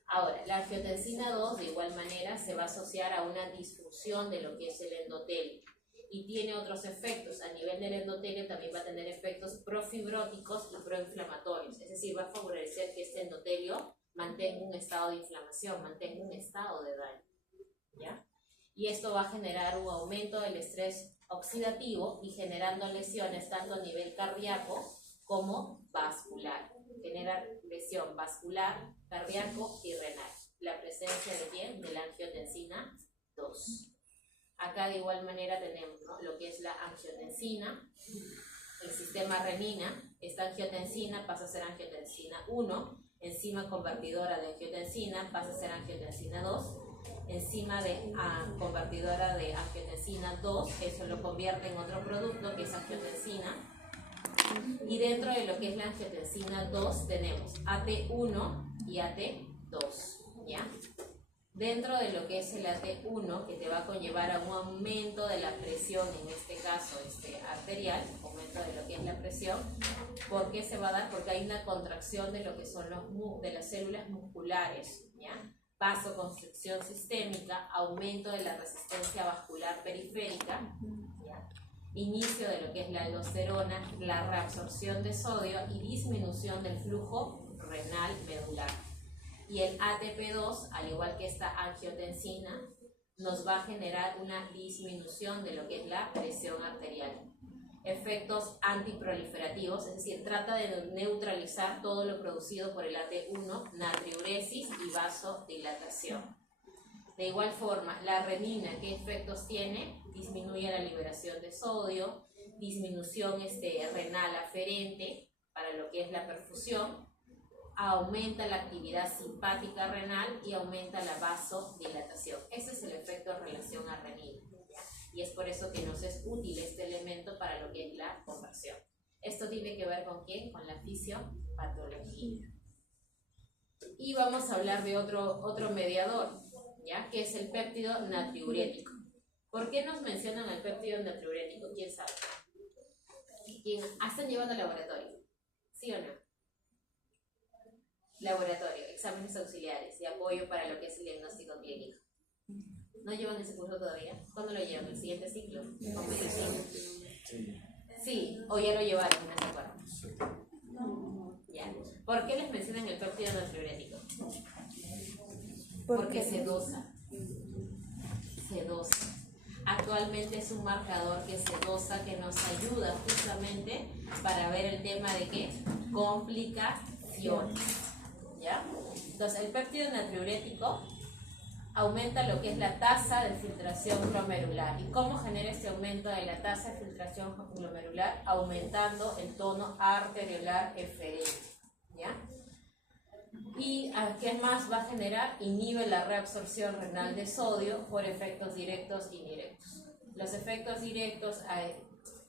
Ahora, la angiotensina 2 de igual manera se va a asociar a una disfunción de lo que es el endotelio y tiene otros efectos. A nivel del endotelio también va a tener efectos profibróticos y proinflamatorios, es decir, va a favorecer que este endotelio mantenga un estado de inflamación, mantenga un estado de daño, ¿ya? Y esto va a generar un aumento del estrés oxidativo y generando lesiones tanto a nivel cardíaco como vascular. Genera lesión vascular, cardíaco y renal. La presencia de ¿quién? De la angiotensina 2. Acá de igual manera tenemos, ¿no? Lo que es la angiotensina, el sistema renina. Esta angiotensina pasa a ser angiotensina 1, enzima convertidora de angiotensina pasa a ser angiotensina 2, enzima convertidora de angiotensina 2, eso lo convierte en otro producto que es angiotensina. Y dentro de lo que es la angiotensina 2 tenemos AT1 y AT2, ¿ya? Dentro de lo que es el AT1, que te va a conllevar a un aumento de la presión, en este caso arterial, aumento de lo que es la presión. ¿Por qué se va a dar? Porque hay una contracción de lo que son de las células musculares, ¿ya? Vasoconstricción sistémica, aumento de la resistencia vascular periférica, ¿ya? inicio de lo que es la aldosterona, la reabsorción de sodio y disminución del flujo renal medular. Y el ATP2, al igual que esta angiotensina, nos va a generar una disminución de lo que es la presión arterial. Efectos antiproliferativos, es decir, trata de neutralizar todo lo producido por el AT1, natriuresis y vasodilatación. De igual forma, la renina, ¿qué efectos tiene? Disminuye la liberación de sodio, disminución renal aferente para lo que es la perfusión, aumenta la actividad simpática renal y aumenta la vasodilatación. Ese es el efecto en relación a renina, ¿ya? Y es por eso que nos es útil este elemento para lo que es la conversión. Esto tiene que ver con ¿qué? Con la fisiopatología. Y vamos a hablar de otro mediador, ¿ya? Que es el péptido natriurético. ¿Por qué nos mencionan el péptido natriurético? ¿Quién sabe? ¿Quién? ¿Están llevando al laboratorio? ¿Sí o no? Laboratorio, exámenes auxiliares de apoyo para lo que es el diagnóstico clínico. ¿No llevan ese curso todavía? ¿Cuándo lo llevan? ¿El siguiente ciclo? Sí, o ya lo llevaron, no se acuerdan. Ya. ¿Por qué les mencionan el péptido natriurético? Porque se dosa. Se dosa. Actualmente es un marcador que se dosa, que nos ayuda justamente para ver el tema de ¿qué? Complicaciones. ¿Ya? Entonces, el péptido natriurético aumenta lo que es la tasa de filtración glomerular. ¿Y cómo genera este aumento de la tasa de filtración glomerular? Aumentando el tono arteriolar eferente. ¿Ya? ¿Y qué más va a generar? Inhibe la reabsorción renal de sodio por efectos directos e indirectos. Los efectos directos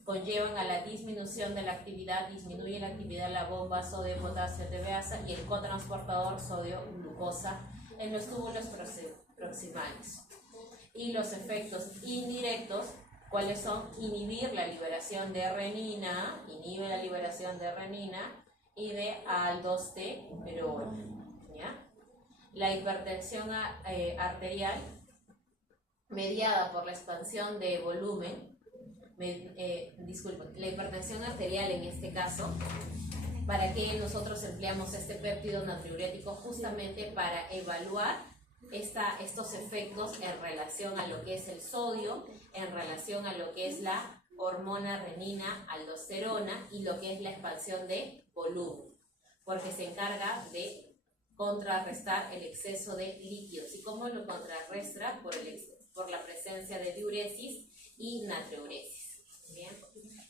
conllevan a la disminución de la actividad, disminuye la actividad de la bomba sodio-potasio TBasa y el cotransportador sodio-glucosa en los túbulos proximales. Y los efectos indirectos, ¿cuáles son? Inhibir la liberación de renina, inhibe la liberación de renina y de aldosterona. ¿Ya? La hipertensión arterial, mediada por la expansión de volumen, la hipertensión arterial en este caso, ¿para qué nosotros empleamos este péptido natriurético? Justamente para evaluar estos efectos en relación a lo que es el sodio, en relación a lo que es la hormona renina, aldosterona y lo que es la expansión de volumen, porque se encarga de contrarrestar el exceso de líquidos. ¿Y cómo lo contrarresta? Por la presencia de diuresis y natriuresis. Bien.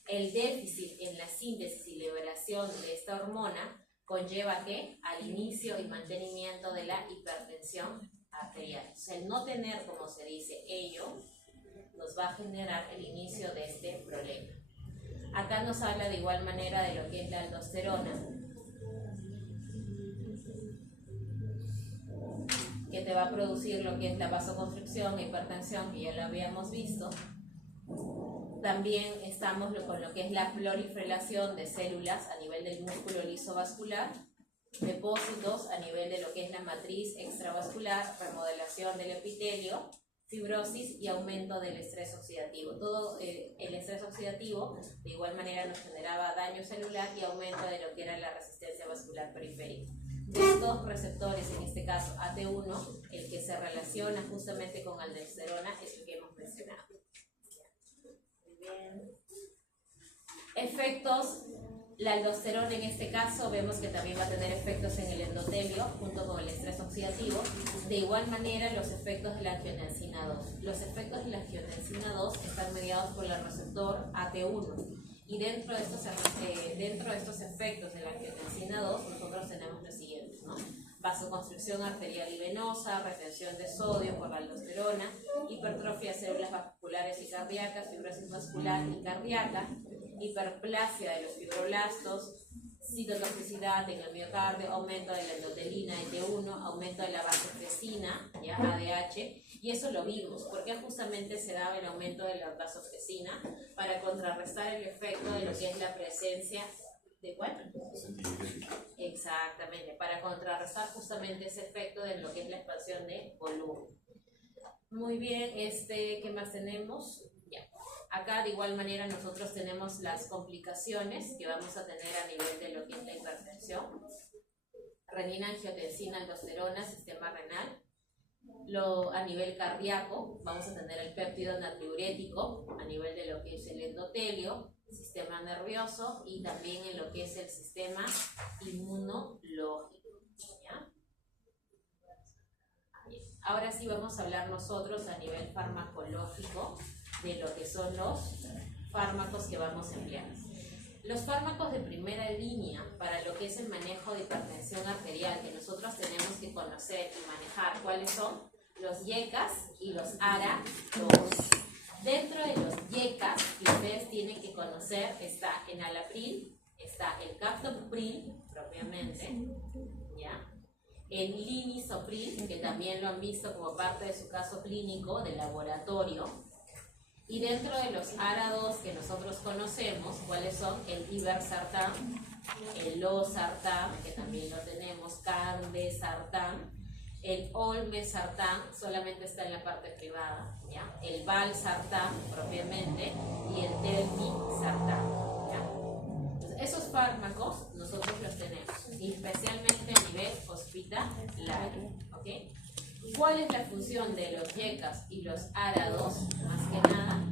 El déficit en la síntesis y liberación de esta hormona conlleva ¿qué? Al inicio y mantenimiento de la hipertensión arterial. O sea, el no tener, como se dice, ello nos va a generar el inicio de este problema. Acá nos habla de igual manera de lo que es la aldosterona, que te va a producir lo que es la vasoconstricción, hipertensión, que ya lo habíamos visto. También estamos con lo que es la proliferación de células a nivel del músculo liso vascular, depósitos a nivel de lo que es la matriz extravascular, remodelación del epitelio, fibrosis y aumento del estrés oxidativo. Todo el estrés oxidativo de igual manera nos generaba daño celular y aumento de lo que era la resistencia vascular periférica. De estos receptores, en este caso AT1, el que se relaciona justamente con aldosterona es el que hemos mencionado. Muy bien. Efectos, la aldosterona en este caso vemos que también va a tener efectos en el endotelio junto con el estrés oxidativo. De igual manera los efectos de la angiotensina 2. Los efectos de la angiotensina 2 están mediados por el receptor AT1. Y dentro de estos efectos de la angiotensina 2, nosotros tenemos los siguientes, ¿no? Vasoconstricción arterial y venosa, retención de sodio por la aldosterona, hipertrofia de células vasculares y cardíacas, fibrosis vascular y cardíaca, hiperplasia de los fibroblastos, citotoxicidad en el miocardio, aumento de la endotelina T1, aumento de la vasopresina, ¿ya? ADH, y eso lo vimos, porque justamente se daba el aumento de la vasopresina para contrarrestar el efecto de lo que es la presencia de ¿cuál? Exactamente, para contrarrestar justamente ese efecto de lo que es la expansión de volumen. Muy bien, ¿qué más tenemos? Ya. Acá de igual manera nosotros tenemos las complicaciones que vamos a tener a nivel de lo que es la hipertensión, renina, angiotensina, aldosterona, sistema renal. A nivel cardíaco vamos a tener el péptido natriurético a nivel de lo que es el endotelio, sistema nervioso y también en lo que es el sistema inmunológico, ¿ya? Ahora sí vamos a hablar nosotros a nivel farmacológico de lo que son los fármacos que vamos a emplear. Los fármacos de primera línea para lo que es el manejo de hipertensión arterial que nosotros tenemos que conocer y manejar, ¿cuáles son? Los YECAS y los ARA-2. Dentro de los YECAS que ustedes tienen que conocer está enalapril, está el captopril propiamente, ¿ya? El linisopril, que también lo han visto como parte de su caso clínico de laboratorio. Y dentro de los ARA-2 que nosotros conocemos, ¿cuáles son? El ibersartán, el losartán, que también lo tenemos, candesartán, el olmesartán, solamente está en la parte privada, ¿ya? El valsartán propiamente y el telmisartán, ¿ya? Entonces, esos fármacos nosotros los tenemos, y especialmente a nivel hospitalario, ¿ok? ¿Cuál es la función de los YECAS y los ARA-2? Más que nada,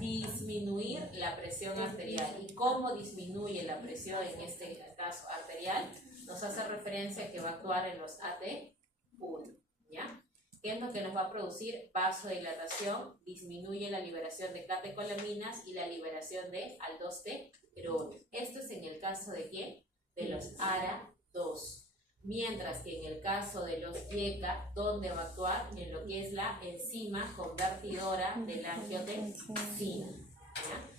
disminuir la presión arterial. ¿Y cómo disminuye la presión en este caso arterial? Nos hace referencia a que va a actuar en los AT1, ¿ya? ¿Qué es lo que nos va a producir? Vasodilatación, disminuye la liberación de catecolaminas y la liberación de aldosterona. Esto es en el caso de ¿qué? De los ARA-2. Mientras que en el caso de los YECA, ¿dónde va a actuar? En lo que es la enzima convertidora de la angiotensina, ¿ya?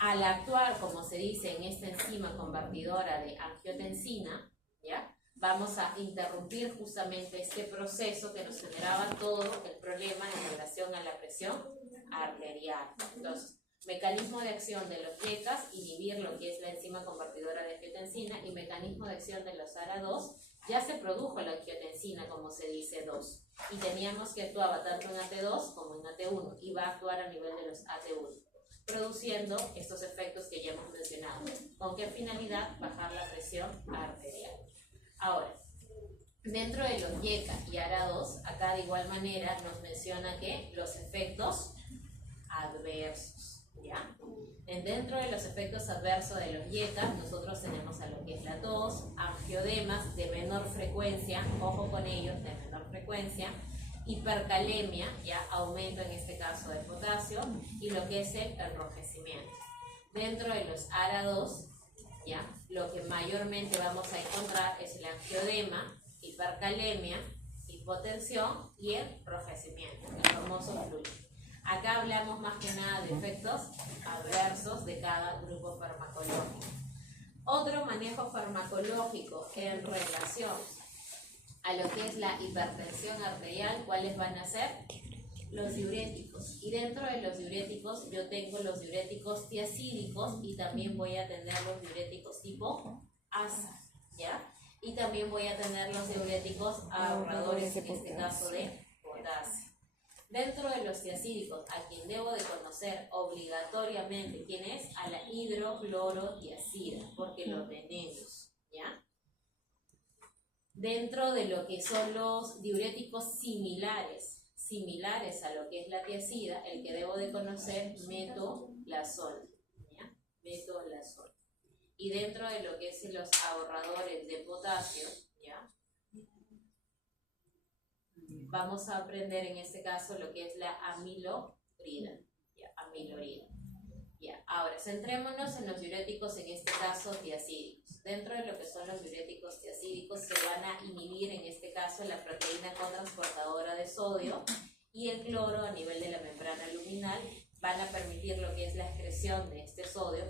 Al actuar, como se dice, en esta enzima convertidora de angiotensina, ¿ya? Vamos a interrumpir justamente este proceso que nos generaba todo el problema en relación a la presión arterial. Entonces, mecanismo de acción de los YECAS, inhibir lo que es la enzima convertidora de angiotensina, y mecanismo de acción de los ARA-2, ya se produjo la angiotensina, como se dice, 2, y teníamos que actuaba tanto en AT2 como en AT1, y va a actuar a nivel de los AT1, produciendo estos efectos que ya hemos mencionado. ¿Con qué finalidad? Bajar la presión arterial. Ahora, dentro de los YECA y ARA-2, acá de igual manera nos menciona que los efectos adversos, ¿ya? Dentro de los efectos adversos de los YECA, nosotros tenemos a lo que es la tos, angiodemas de menor frecuencia, ojo con ellos, de menor frecuencia, hipercalemia, ya aumento en este caso de potasio, y lo que es el enrojecimiento. Dentro de los ARA-2, ya, lo que mayormente vamos a encontrar es el angiodema, hipercalemia, hipotensión y el enrojecimiento, el famoso fluido. Acá hablamos más que nada de efectos adversos de cada grupo farmacológico. Otro manejo farmacológico en relación a lo que es la hipertensión arterial, ¿cuáles van a ser? Los diuréticos. Y dentro de los diuréticos yo tengo los diuréticos tiacídicos y también voy a tener los diuréticos tipo ASA, ¿ya? Y también voy a tener los diuréticos ahorradores, en este caso de potasio. Dentro de los tiacídicos, a quien debo de conocer obligatoriamente, ¿quién es? A la hidroclorotiazida, porque los tenemos, ¿ya? Dentro de lo que son los diuréticos similares a lo que es la tiazida, el que debo de conocer, metolazol, ¿ya? Metolazol. Y dentro de lo que es los ahorradores de potasio, ¿ya? Vamos a aprender en este caso lo que es la amilorida, ¿ya? Amilorida. Ya. Ahora, centrémonos en los diuréticos, en este caso tiacídicos. Dentro de lo que son los diuréticos tiacídicos se van a inhibir en este caso la proteína cotransportadora de sodio y el cloro a nivel de la membrana luminal. Van a permitir lo que es la excreción de este sodio,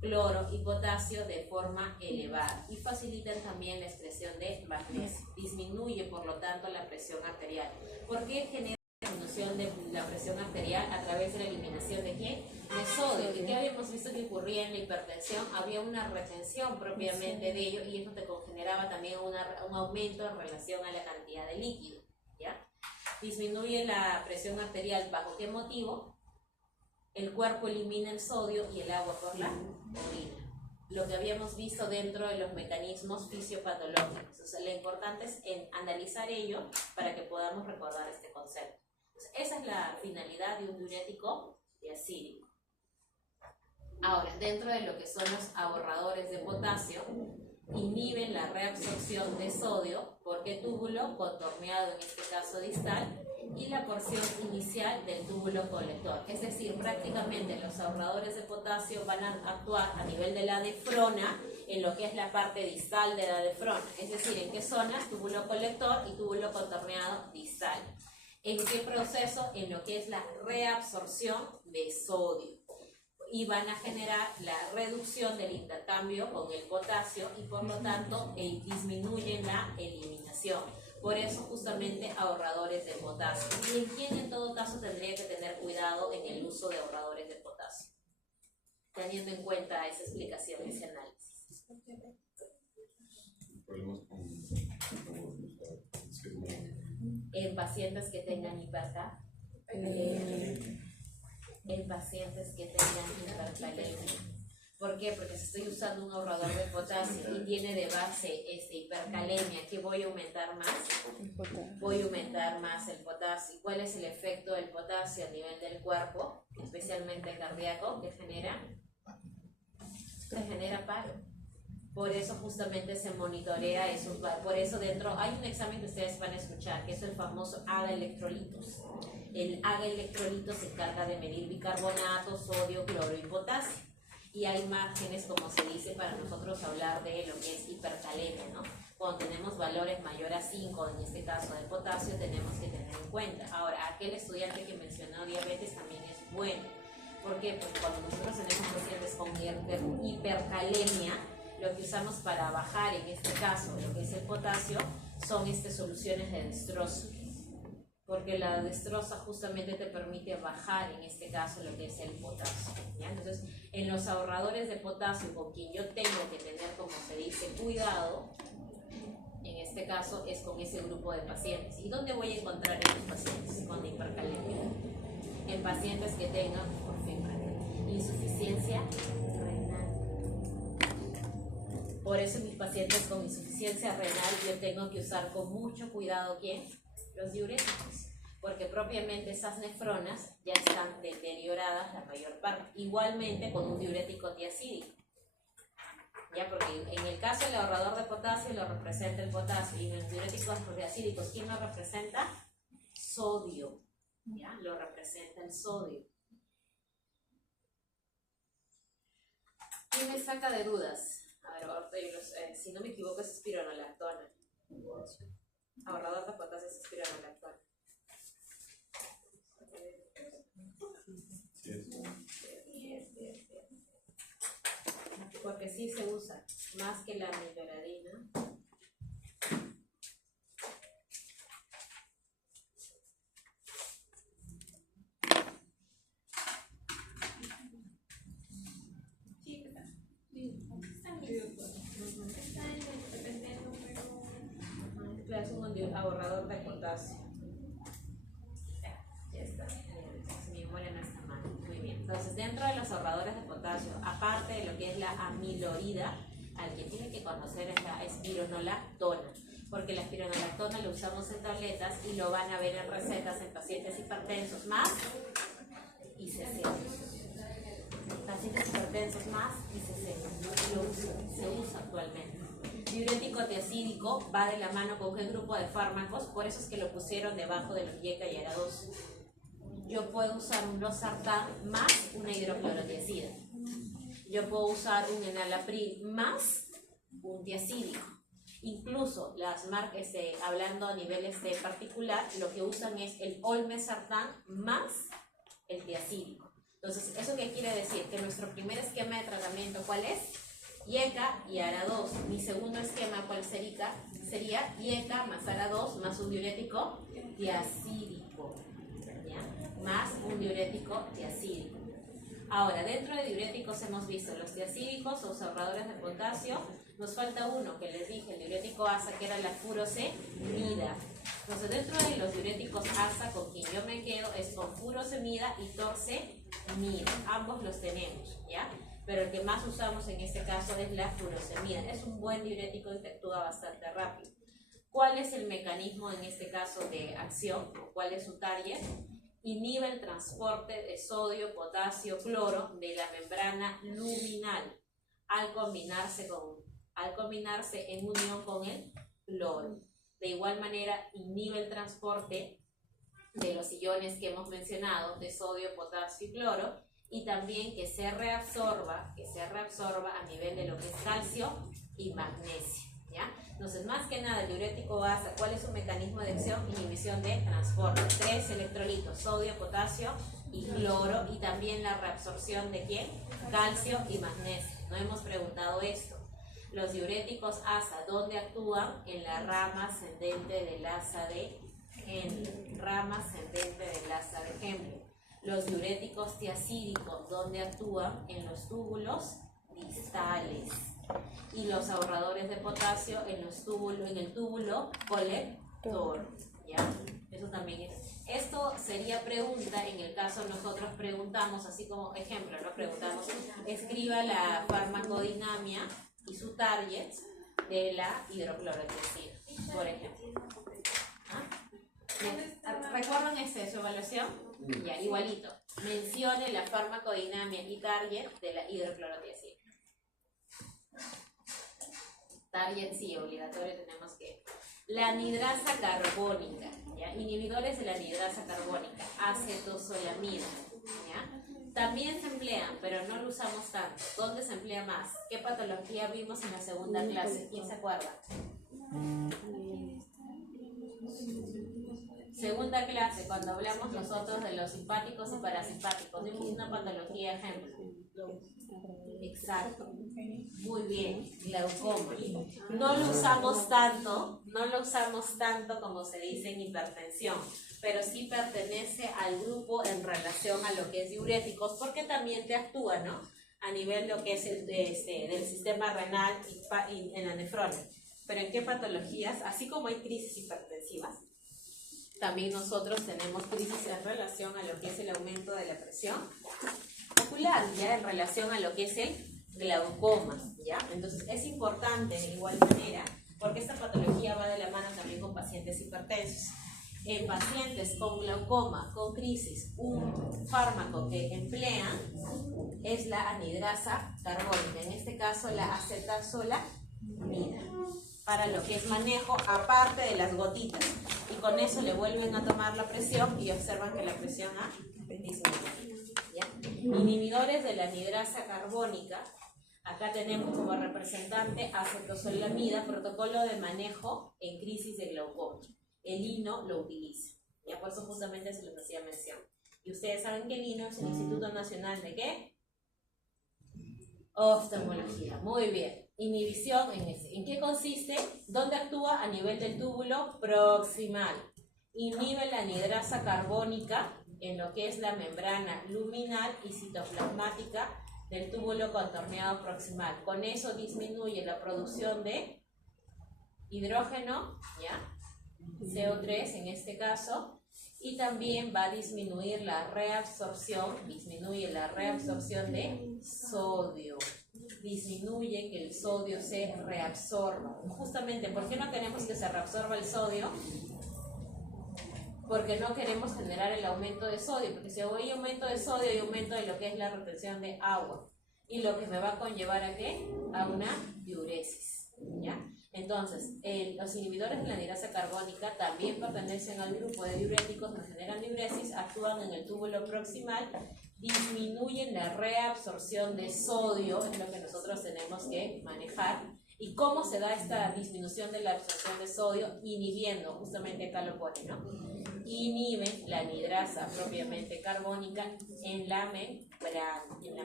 cloro y potasio de forma elevada, y facilitan también la excreción de magnesio. Disminuye por lo tanto la presión arterial. ¿Por qué genera disminución de la presión arterial? A través de la eliminación de ¿qué? De sodio. ¿Y qué habíamos visto que ocurría en la hipertensión? Había una retención propiamente de ello, y eso te generaba también un aumento en relación a la cantidad de líquido, ¿ya? Disminuye la presión arterial. ¿Bajo qué motivo? el cuerpo elimina el sodio y el agua por la orina. Lo que habíamos visto dentro de los mecanismos fisiopatológicos. O sea, lo importante es analizar ello para que podamos recordar este concepto. Entonces, esa es la finalidad de un diurético diacídico. Ahora, dentro de lo que son los ahorradores de potasio, inhiben la reabsorción de sodio por qué túbulo contorneado, en este caso distal, y la porción inicial del túbulo colector. Es decir, prácticamente los ahorradores de potasio van a actuar a nivel de la nefrona en lo que es la parte distal de la nefrona. Es decir, ¿en qué zonas? Túbulo colector y túbulo contorneado distal. ¿En qué proceso? En lo que es la reabsorción de sodio. Y van a generar la reducción del intercambio con el potasio y por lo tanto disminuyen la eliminación. Por eso justamente ahorradores de potasio. ¿Y en quién en todo caso tendría que tener cuidado en el uso de ahorradores de potasio? Teniendo en cuenta esa explicación, ese análisis. Problemas con En pacientes que tengan hipercalemia. En pacientes que tengan hipercalemia. ¿Por qué? Porque si estoy usando un ahorrador de potasio y tiene de base hipercalemia, ¿qué voy a aumentar más? Voy a aumentar más el potasio. ¿Y cuál es el efecto del potasio a nivel del cuerpo, especialmente cardíaco, que genera? Se genera paro. Por eso justamente se monitorea esos. Por eso dentro hay un examen que ustedes van a escuchar, que es el famoso AGA electrolitos. El AGA electrolitos se encarga de medir bicarbonato, sodio, cloro y potasio. Y hay márgenes, como se dice, para nosotros hablar de lo que es hipercalemia, ¿no? Cuando tenemos valores mayor a 5, en este caso del potasio, tenemos que tener en cuenta. Ahora, aquel estudiante que mencionó diabetes también es bueno. ¿Por qué? Porque cuando nosotros tenemos pacientes con hipercalemia, lo que usamos para bajar, en este caso, lo que es el potasio, son soluciones de dextrosa. Porque la dextrosa justamente te permite bajar, en este caso, lo que es el potasio, ¿ya? Entonces, en los ahorradores de potasio, con quien yo tengo que tener, como se dice, cuidado, en este caso, es con ese grupo de pacientes. ¿Y dónde voy a encontrar estos pacientes con hipercalemia? En pacientes que tengan, por fin, insuficiencia renal. Por eso, en mis pacientes con insuficiencia renal, yo tengo que usar con mucho cuidado, ¿quién? Los diuréticos, porque propiamente esas nefronas ya están deterioradas la mayor parte. Igualmente con un diurético diacídico, ya, porque en el caso del ahorrador de potasio lo representa el potasio, y en los diuréticos diacídicos, ¿quién lo representa? Sodio, ya, lo representa el sodio. ¿Quién me saca de dudas? A ver, si no me equivoco es espironolactona. Ahorrador de potasio es espironolactona. Porque sí se usa, más que la amiloradina. Es un ahorrador de potasio. Ya está. Mi memoria no está mal. Muy bien. Entonces, dentro de los ahorradores de potasio, aparte de lo que es la amilorida, al que tiene que conocer es la espironolactona, porque la espironolactona lo usamos en tabletas y lo van a ver en recetas en pacientes hipertensos más y 60. Pacientes hipertensos más y 60. Se usa actualmente. Diurético diacídico va de la mano con qué grupo de fármacos, por eso es que lo pusieron debajo de los YECA y ARA2. Yo puedo usar un losartán más una hidroclorotiazida. Yo puedo usar un enalapril más un diacídico. Incluso las marcas, hablando a nivel particular, lo que usan es el olmesartán más el diacídico. Entonces, ¿eso qué quiere decir? Que nuestro primer esquema de tratamiento, ¿cuál es? YECA y ARA2. Mi segundo esquema, ¿cuál sería? Sería YECA más ARA2 más un diurético diacídico, ¿ya? Más un diurético diacídico. Ahora, dentro de diuréticos hemos visto los diacídicos, los ahorradores de potasio. Nos falta uno que les dije, el diurético ASA, que era la furosemida. Entonces, dentro de los diuréticos ASA, con quien yo me quedo es con furosemida y torsemida. mida. Ambos los tenemos, ¿ya? Pero el que más usamos en este caso es la furosemida. Es un buen diurético y que actúa bastante rápido. ¿Cuál es el mecanismo en este caso de acción? ¿Cuál es su target? Inhibe el transporte de sodio, potasio, cloro de la membrana luminal al combinarse en unión con el cloro. De igual manera, inhibe el transporte de los iones que hemos mencionado, de sodio, potasio y cloro, y también que se reabsorba a nivel de lo que es calcio y magnesio, ¿ya? Entonces, más que nada, el diurético basa, ¿cuál es su mecanismo de acción? Inhibición de transporte. 3 electrolitos, sodio, potasio y cloro, y también la reabsorción de ¿quién? Calcio y magnesio. No hemos preguntado esto. Los diuréticos ASA, ¿dónde actúan? En la rama ascendente del asa de Henle. Rama ascendente del asa de Henle. Los diuréticos tiacídicos, ¿dónde actúan? En los túbulos distales. Y los ahorradores de potasio en el túbulo colector, ¿ya? Eso también es. Esto sería pregunta en el caso nosotros preguntamos, así como ejemplo, ¿no? Preguntamos, escriba la farmacodinamia y su target de la hidroclorotiazida, por ejemplo. ¿Recuerdan su evaluación? Ya, igualito. Mencione la farmacodinamia y target de la hidroclorotiazida. Target sí, obligatorio tenemos que. La anidrasa carbónica, ¿ya? Inhibidores de la anidrasa carbónica, acetosolamida, ¿ya? También se emplean, pero no lo usamos tanto. ¿Dónde se emplea más? ¿Qué patología vimos en la segunda clase? ¿Quién se acuerda? Segunda clase, cuando hablamos nosotros de los simpáticos y parasimpáticos, vimos una patología ejemplo. Exacto. Muy bien, glaucoma. No lo usamos tanto como se dice en hipertensión, pero sí pertenece al grupo en relación a lo que es diuréticos, porque también te actúa, ¿no? A nivel lo que es del sistema renal y en la nefrona. Pero ¿en qué patologías? Así como hay crisis hipertensivas, también nosotros tenemos crisis en relación a lo que es el aumento de la presión ocular, ya en relación a lo que es el glaucoma, ¿ya? Entonces es importante de igual manera, porque esta patología va de la mano también con pacientes hipertensos. En pacientes con glaucoma, con crisis, un fármaco que emplean es la anidrasa carbónica, en este caso la acetazolamida, para lo que es manejo aparte de las gotitas, y con eso le vuelven a tomar la presión y observan que la presión ha disminuido, ¿ya? Inhibidores de la anidrasa carbónica, acá tenemos como representante acetosolamida, protocolo de manejo en crisis de glaucoma. El INO lo utiliza, ¿ya? Por eso justamente se les hacía mención. Y ustedes saben que el INO es el Instituto Nacional de ¿qué? Oftalmología. Muy bien. Inhibición ¿en qué consiste? ¿Dónde actúa? A nivel del túbulo proximal. Inhibe la anidrasa carbónica en lo que es la membrana luminal y citoplasmática del túbulo contorneado proximal. Con eso disminuye la producción de hidrógeno, ¿ya? CO3 en este caso, y también va a disminuir la reabsorción, de sodio. Disminuye que el sodio se reabsorba. Justamente, ¿por qué no queremos que se reabsorba el sodio? Porque no queremos generar el aumento de sodio, porque si hay aumento de sodio hay aumento de lo que es la retención de agua, y lo que me va a conllevar ¿a qué? A una diuresis, ¿ya? Entonces, los inhibidores de la anidrasa carbónica también pertenecen al grupo de diuréticos, no generan diuresis, actúan en el túbulo proximal, disminuyen la reabsorción de sodio, es lo que nosotros tenemos que manejar. ¿Y cómo se da esta disminución de la absorción de sodio? Inhibiendo, justamente acá lo pone, ¿no? Inhiben la anidrasa propiamente carbónica en la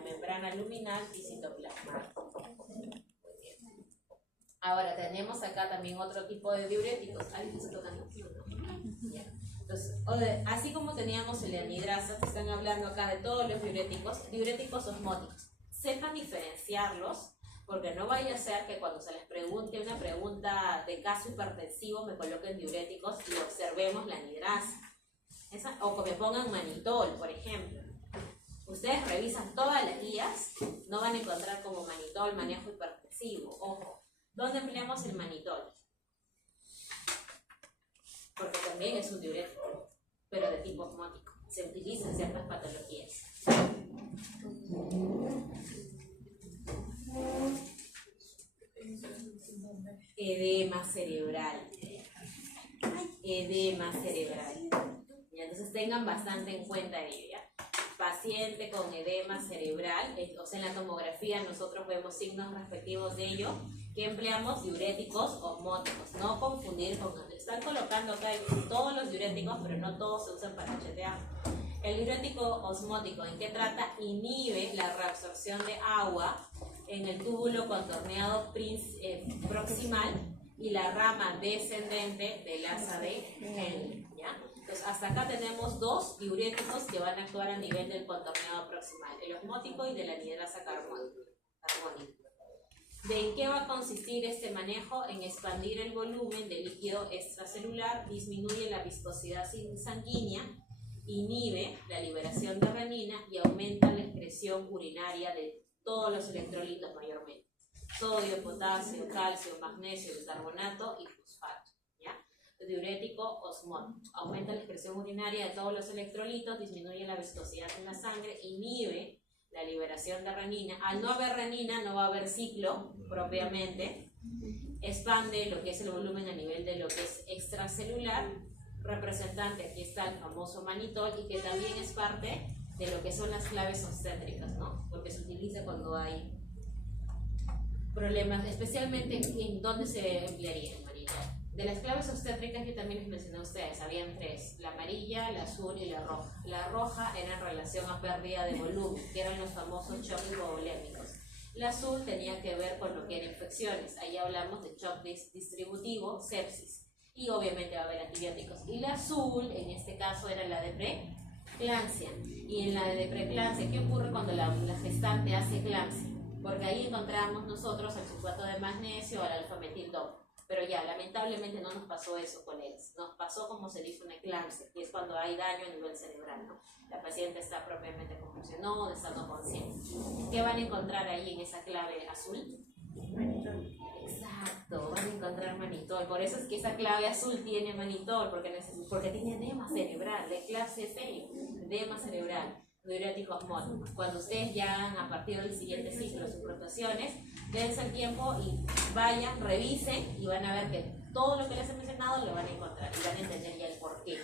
membrana luminal y citoplasmática. Ahora tenemos acá también otro tipo de diuréticos. ¿Alguien se toca? Entonces, así como teníamos el anidrasa, se están hablando acá de todos los diuréticos osmóticos. Sepan diferenciarlos, porque no vaya a ser que cuando se les pregunte una pregunta de caso hipertensivo me coloquen diuréticos y observemos la anidrasa. O que me pongan manitol, por ejemplo. Ustedes revisan todas las guías, no van a encontrar como manitol, manejo hipertensivo. Ojo, ¿dónde empleamos el manitol? Porque también es un diurético, pero de tipo osmótico. Se utiliza en ciertas patologías. Edema cerebral. Edema cerebral. Y entonces tengan bastante en cuenta ello, ¿ya? Paciente con edema cerebral, o sea, en la tomografía nosotros vemos signos respectivos de ello, que empleamos diuréticos osmóticos. No confundir con... Están colocando acá todos los diuréticos, pero no todos se usan para HTA. El diurético osmótico, ¿en qué trata? Inhibe la reabsorción de agua en el túbulo contorneado proximal y la rama descendente del asa de Henle, ¿ya? Entonces, hasta acá tenemos dos diuréticos que van a actuar a nivel del contorneado proximal, el osmótico y de la anhidrasa carbónica. ¿De en qué va a consistir este manejo? En expandir el volumen del líquido extracelular, disminuye la viscosidad sanguínea, inhibe la liberación de renina y aumenta la excreción urinaria de todos los electrolitos mayormente. Sodio, potasio, calcio, magnesio, bicarbonato y fosfato. ¿Ya? Diurético osmótico. Aumenta la excreción urinaria de todos los electrolitos, disminuye la viscosidad en la sangre, inhibe la liberación de renina. Al no haber renina no va a haber ciclo propiamente. Expande lo que es el volumen a nivel de lo que es extracelular. Representante, aquí está el famoso manitol y que también es parte de lo que son las claves obstétricas, ¿no? Porque se utiliza cuando hay problemas, especialmente en dónde se emplearía el manitol. De las claves obstétricas yo también les mencioné a ustedes, habían tres, la amarilla, la azul y la roja. La roja era en relación a pérdida de volumen, que eran los famosos shocks hipovolémicos. La azul tenía que ver con lo que eran infecciones, ahí hablamos de shock distributivo, sepsis, y obviamente va a haber antibióticos. Y la azul, en este caso, era la de preeclampsia. Y en la de preeclampsia, ¿qué ocurre cuando la gestante hace eclampsia? Porque ahí encontramos nosotros el sulfato de magnesio o el alfa-metil-dopa. Pero ya, lamentablemente no nos pasó eso con él. Nos pasó, como se dice, una eclampsia, que es cuando hay daño a nivel cerebral, ¿no? La paciente está propiamente convulsionada, está no consciente. ¿Qué van a encontrar ahí en esa clave azul? Manitol. Exacto, van a encontrar manitol. Por eso es que esa clave azul tiene manitol, porque tiene edema cerebral. La eclampsia es serio, edema cerebral. Diurético osmótico. Cuando ustedes ya hagan a partir del siguiente ciclo sus rotaciones, dense el tiempo y vayan, revisen y van a ver que todo lo que les he mencionado lo van a encontrar y van a entender ya el por qué.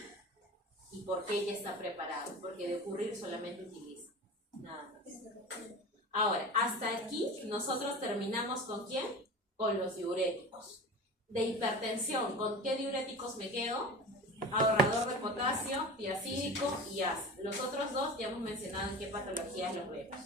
Y por qué ya está preparado, porque de ocurrir solamente utiliza. Nada más. Ahora, hasta aquí nosotros terminamos ¿con quién? Con los diuréticos. De hipertensión, ¿con qué diuréticos me quedo? Ahorrador de potasio, tiacídico y ácido. Los otros dos ya hemos mencionado en qué patologías los vemos.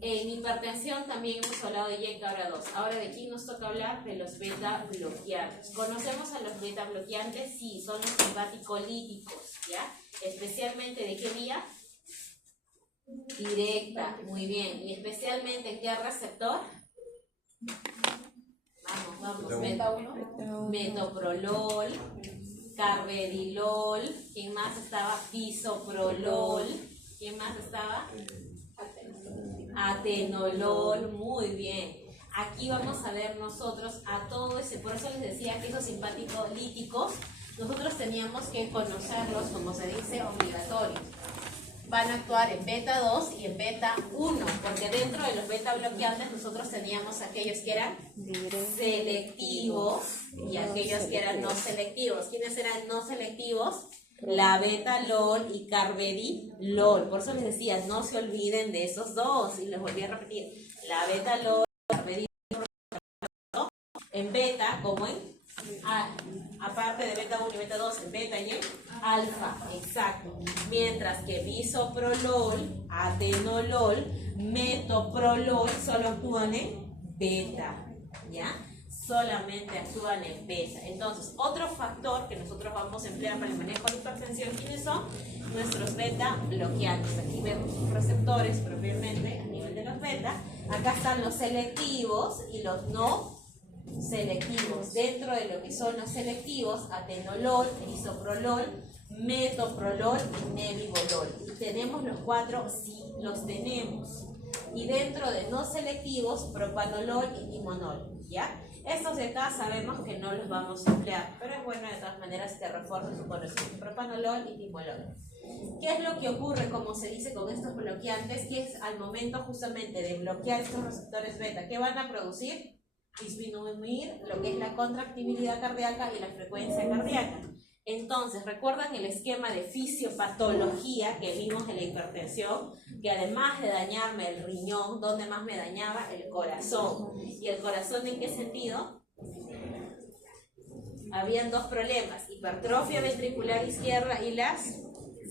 En hipertensión también hemos hablado de YEC ahora 2. Ahora de aquí nos toca hablar de los beta bloqueantes. ¿Conocemos a los beta bloqueantes? Sí, son los simpaticolíticos, ¿ya? Especialmente ¿de qué vía? Directa, muy bien. ¿Y especialmente en qué receptor? Vamos. Metoprolol, carvedilol, ¿quién más estaba? Bisoprolol, ¿quién más estaba? Atenolol, muy bien. Aquí vamos a ver nosotros a todo ese, por eso les decía que esos simpaticolíticos nosotros teníamos que conocerlos, como se dice, obligatorios. Van a actuar en beta 2 y en beta 1, porque dentro de los beta bloqueantes nosotros teníamos aquellos que eran selectivos y aquellos que eran no selectivos. ¿Quiénes eran no selectivos? La beta-lol y carvedilol. Por eso les decía, no se olviden de esos dos, y les volví a repetir. La beta-lol, carvedilol, en beta, como en aparte de beta 1 y beta 2, en beta y en alfa, exacto. Mientras que bisoprolol, atenolol, metoprolol solo actúan en beta, ¿ya? Solamente actúan en beta. Entonces, otro factor que nosotros vamos a emplear para el manejo de la hipertensión, ¿quiénes son? Nuestros beta bloqueantes. Aquí vemos sus receptores propiamente a nivel de los beta. Acá están los selectivos y los no selectivos. Dentro de lo que son los selectivos, atenolol, bisoprolol, metoprolol y nebivolol. ¿Y tenemos los 4? Sí, los tenemos. Y dentro de no selectivos, propanolol y timonol, ¿ya? Estos de acá sabemos que no los vamos a emplear, pero es bueno de todas maneras que refuercen su conocimiento. Propanolol y timonol. ¿Qué es lo que ocurre, como se dice, con estos bloqueantes? Que es al momento justamente de bloquear estos receptores beta, ¿qué van a producir? Disminuir lo que es la contractibilidad cardíaca y la frecuencia cardíaca. Entonces, ¿recuerdan el esquema de fisiopatología que vimos en la hipertensión? Que además de dañarme el riñón, ¿dónde más me dañaba? El corazón. ¿Y el corazón en qué sentido? Habían 2 problemas, hipertrofia ventricular izquierda y las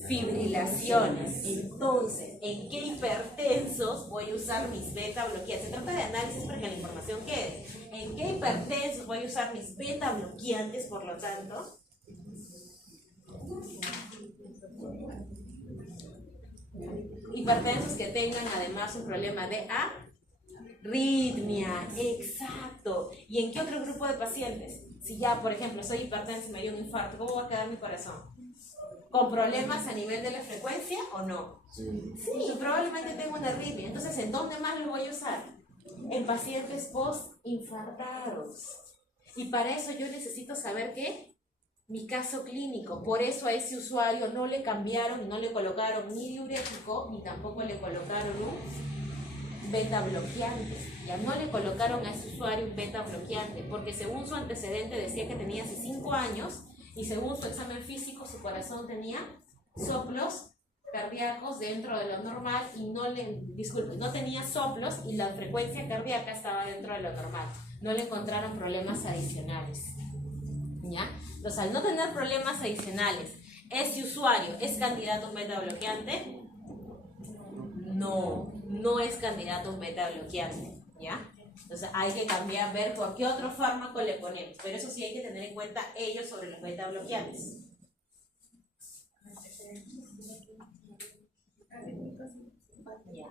fibrilaciones. Entonces, ¿en qué hipertensos voy a usar mis beta bloqueantes? Se trata de análisis para que la información quede. ¿En qué hipertensos voy a usar mis beta bloqueantes, por lo tanto? Hipertensos que tengan además un problema de arritmia, exacto. ¿Y en qué otro grupo de pacientes? Si ya, por ejemplo, soy hipertenso y me dio un infarto, ¿cómo va a quedar mi corazón? ¿Con problemas a nivel de la frecuencia o no? Sí, probablemente tengo una arritmia. Entonces, ¿en dónde más lo voy a usar? En pacientes post-infartados. Y para eso yo necesito saber qué. Mi caso clínico. Por eso a ese usuario no le cambiaron, no le colocaron ni diurético, ni tampoco le colocaron un beta bloqueante. Ya no le colocaron a ese usuario un beta bloqueante, porque según su antecedente decía que tenía hace 5 años, y según su examen físico, su corazón tenía soplos cardíacos dentro de lo normal y no tenía soplos y la frecuencia cardíaca estaba dentro de lo normal. No le encontraron problemas adicionales. ¿Ya? Entonces, al no tener problemas adicionales, ¿ese usuario es candidato a un beta bloqueante? No, no es candidato a un beta bloqueante, ¿ya? Entonces hay que cambiar, ver por qué otro fármaco le ponemos, pero eso sí hay que tener en cuenta ellos sobre los beta bloqueantes. Ya.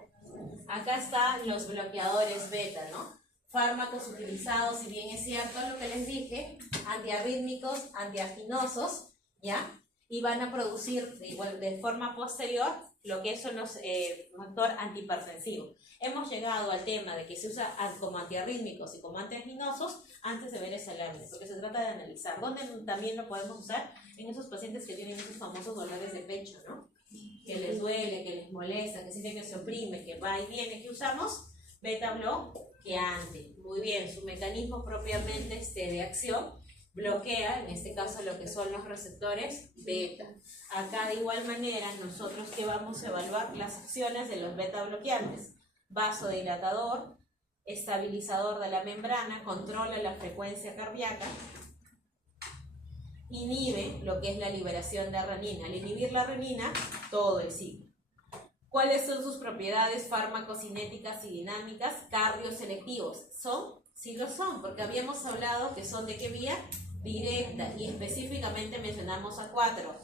Acá están los bloqueadores beta, ¿no? Fármacos utilizados, si bien es cierto lo que les dije, antiarrítmicos, antiaginosos, ¿ya? Y van a producir igual de forma posterior lo que son los factor antihipertensivo. Hemos llegado al tema de que se usa como antiarrítmicos y como antiaginosos antes de ver esa lámina, porque se trata de analizar. ¿Dónde también lo podemos usar? En esos pacientes que tienen esos famosos dolores de pecho, ¿no? Que les duele, que les molesta, que sienten que se oprime, que va y viene. ¿Qué usamos? Beta bloqueante. Muy bien, su mecanismo propiamente de acción bloquea, en este caso, lo que son los receptores beta. Acá de igual manera, nosotros que vamos a evaluar las acciones de los beta bloqueantes. Vasodilatador, estabilizador de la membrana, controla la frecuencia cardíaca, inhibe lo que es la liberación de renina. Al inhibir la renina, todo el ciclo. ¿Cuáles son sus propiedades farmacocinéticas y dinámicas? Cardioselectivos. ¿Son? Sí lo son, porque habíamos hablado que son de qué vía directa y específicamente mencionamos a 4.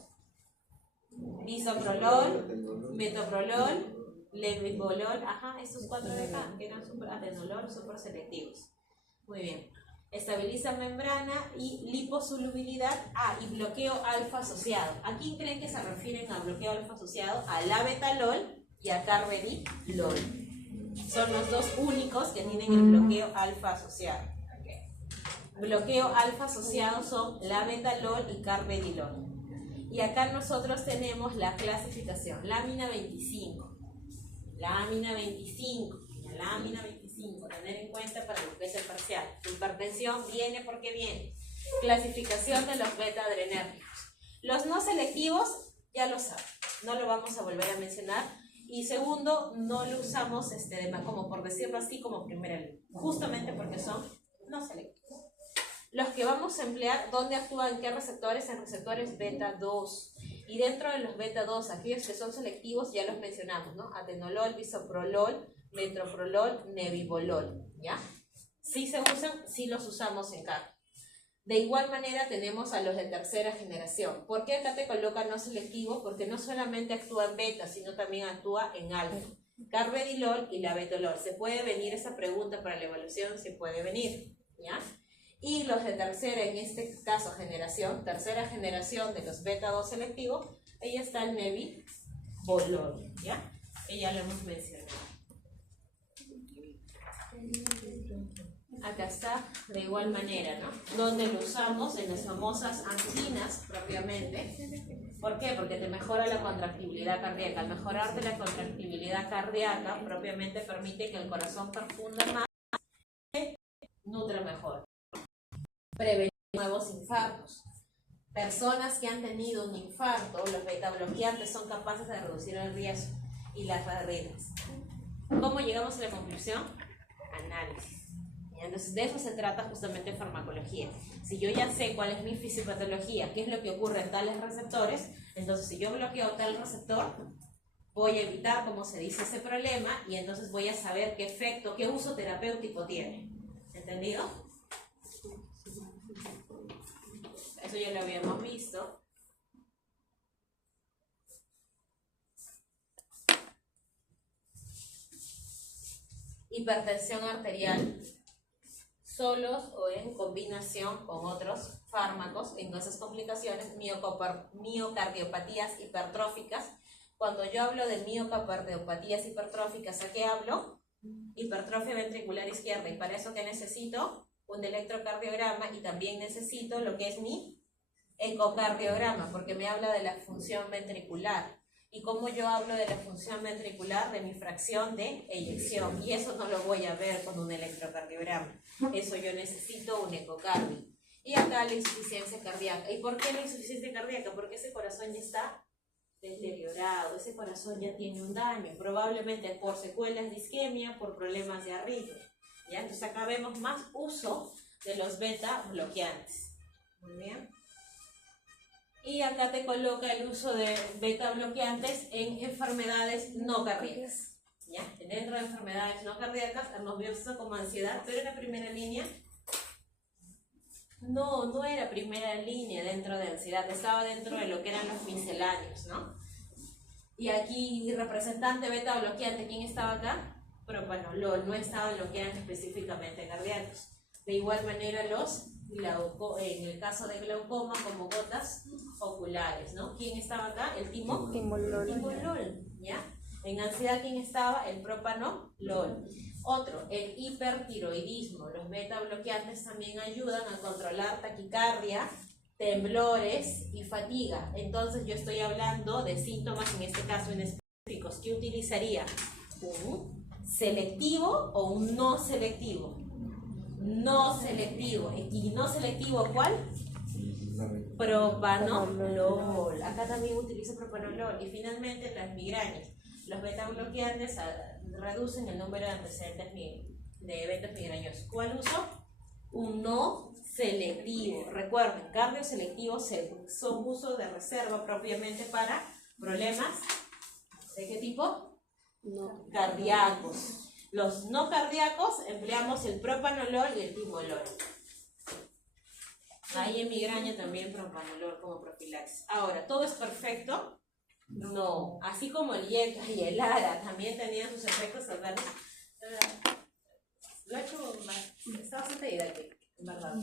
Bisoprolol, metoprolol, levoprolol, estos 4 de acá, que eran atenolol, super selectivos. Muy bien. Estabiliza membrana y liposolubilidad y bloqueo alfa asociado. ¿A quién creen que se refieren a bloqueo alfa asociado? A labetalol y a carvedilol. Son los 2 únicos que tienen el bloqueo alfa asociado. Bloqueo alfa asociado son labetalol y carvedilol. Y acá nosotros tenemos la clasificación, lámina 25. Lámina 25. Lámina 25, tener en cuenta para lo que es el parcial. Su hipertensión viene porque viene. Clasificación de los beta adrenérgicos. Los no selectivos, ya lo saben, no lo vamos a volver a mencionar. Y segundo, no lo usamos como por decirlo así como primera línea, justamente porque son no selectivos. Los que vamos a emplear, ¿dónde actúan? ¿En qué receptores? En receptores beta 2. Y dentro de los beta 2, aquellos que son selectivos, ya los mencionamos, ¿no? Atenolol, bisoprolol, metoprolol, nebivolol, ¿ya? Sí se usan, sí los usamos en CAR. De igual manera tenemos a los de tercera generación. ¿Por qué acá te colocan no selectivos? Porque no solamente actúa en beta, sino también actúa en alfa. Carvedilol y labetalol. ¿Se puede venir esa pregunta para la evaluación? Se puede venir, ¿ya? Y los de tercera, en este caso tercera generación de los beta 2 selectivos, ahí está el nebivolol, ¿ya? Que ya lo hemos mencionado. Acá está de igual manera, ¿no? Donde lo usamos en las famosas anginas propiamente. ¿Por qué? Porque te mejora la contractibilidad cardíaca. Al mejorarte la contractibilidad cardíaca, propiamente permite que el corazón perfunda más y nutra mejor. Prevenir nuevos infartos. Personas que han tenido un infarto, los beta bloqueantes son capaces de reducir el riesgo y las barreras. ¿Cómo llegamos a la conclusión? Análisis. Entonces, de eso se trata justamente en farmacología. Si yo ya sé cuál es mi fisiopatología, qué es lo que ocurre en tales receptores, entonces si yo bloqueo tal receptor, voy a evitar, como se dice, ese problema y entonces voy a saber qué efecto, qué uso terapéutico tiene. ¿Entendido? Eso ya lo habíamos visto. Hipertensión arterial, solos o en combinación con otros fármacos, en esas complicaciones, miocardiopatías hipertróficas. Cuando yo hablo de miocardiopatías hipertróficas, ¿a qué hablo? Hipertrofia ventricular izquierda, y para eso que necesito un electrocardiograma y también necesito lo que es mi ecocardiograma, porque me habla de la función ventricular. ¿Y cómo yo hablo de la función ventricular? De mi fracción de eyección, y eso no lo voy a ver con un electrocardiograma. Eso yo necesito un ecocardio. Y acá la insuficiencia cardíaca. ¿Y por qué la insuficiencia cardíaca? Porque ese corazón ya está deteriorado, ese corazón ya tiene un daño, probablemente por secuelas de isquemia, por problemas de arritmia. ¿Ya? Entonces acá vemos más uso de los beta bloqueantes. Muy bien. Y acá te coloca el uso de beta bloqueantes en enfermedades no cardíacas. ¿Ya? Dentro de enfermedades no cardíacas hemos visto como ansiedad, pero en la primera línea no era primera línea dentro de ansiedad, estaba dentro de lo que eran los misceláneos, ¿no? Y aquí representante beta bloqueante, ¿quién estaba acá? Propanolol, no estaba bloqueando específicamente cardíacos. De igual manera en el caso de glaucoma, como gotas oculares, ¿no? ¿Quién estaba acá? El timolol, ¿ya? En ansiedad, ¿quién estaba? El propanolol. Otro, el hipertiroidismo. Los beta bloqueantes también ayudan a controlar taquicardia, temblores y fatiga. Entonces yo estoy hablando de síntomas, en este caso en específicos, que utilizaría un selectivo o un no selectivo. No selectivo. ¿Y no selectivo cuál? Propanolol. Acá también utilizo propanolol. Y finalmente las migrañas. Los beta bloqueantes reducen el número de antecedentes de eventos migrañosos. ¿Cuál uso? Un no selectivo. Recuerden, cardioselectivos son usos de reserva propiamente para problemas ¿de qué tipo? No. Cardíacos. Los no cardíacos empleamos el propanolol y el timolol. Ahí en migraña también propanolol como profilaxis. Ahora, ¿todo es perfecto? No. Así como el IECA y el ARA también tenían sus efectos adversos. Lo he hecho está bastante didáctico, en verdad.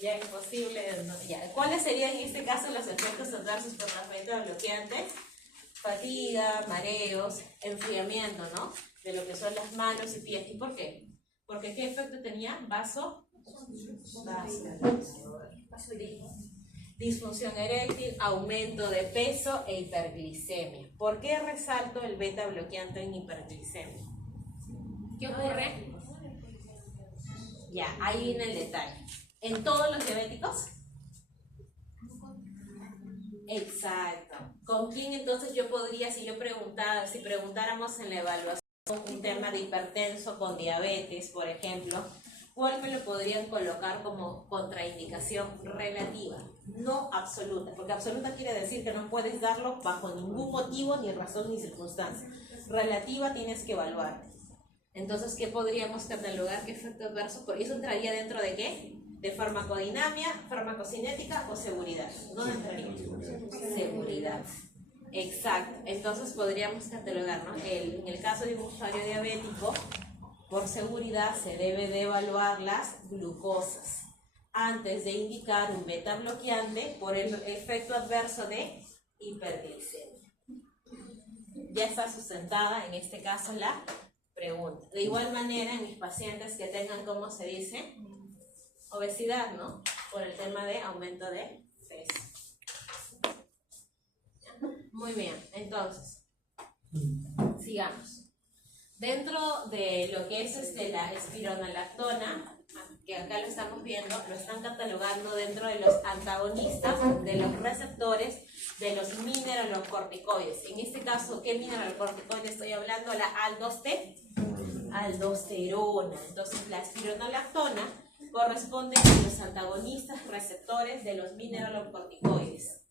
Ya es posible. No, ya. ¿Cuáles serían en este caso los efectos adversos por las beta bloqueantes? Fatiga, mareos, enfriamiento, ¿no? De lo que son las manos y pies. ¿Y por qué? Porque ¿qué efecto tenía? Disfunción eréctil, aumento de peso e hiperglicemia. ¿Por qué resalto el beta bloqueante en hiperglicemia? ¿Qué ocurre? Ya, ahí viene el detalle. ¿En todos los diabéticos? Exacto. ¿Con quién entonces yo podría, si preguntáramos en la evaluación un tema de hipertenso con diabetes, por ejemplo, cuál me lo podrían colocar como contraindicación relativa, no absoluta? Porque absoluta quiere decir que no puedes darlo bajo ningún motivo, ni razón, ni circunstancia. Relativa tienes que evaluar. Entonces, ¿qué podríamos catalogar? ¿Qué efecto adverso? Porque eso entraría dentro de ¿qué? De farmacodinamia, farmacocinética o seguridad. ¿Dónde entraría? Seguridad. Exacto. Entonces podríamos catalogar, ¿no? En el caso de un usuario diabético, por seguridad se debe de evaluar las glucosas. antes de indicar un beta bloqueante por el efecto adverso de hiperglicemia. Ya está sustentada en este caso la pregunta. De igual manera, en mis pacientes que tengan, ¿cómo se dice? Obesidad, ¿no? Por el tema de aumento de peso. Muy bien, entonces, sigamos. Dentro de lo que es la espironolactona, que acá lo estamos viendo, lo están catalogando dentro de los antagonistas de los receptores de los mineralocorticoides. En este caso, ¿qué mineralocorticoide estoy hablando? La aldosterona. Entonces, la espironolactona corresponde a los antagonistas receptores de los mineralocorticoides.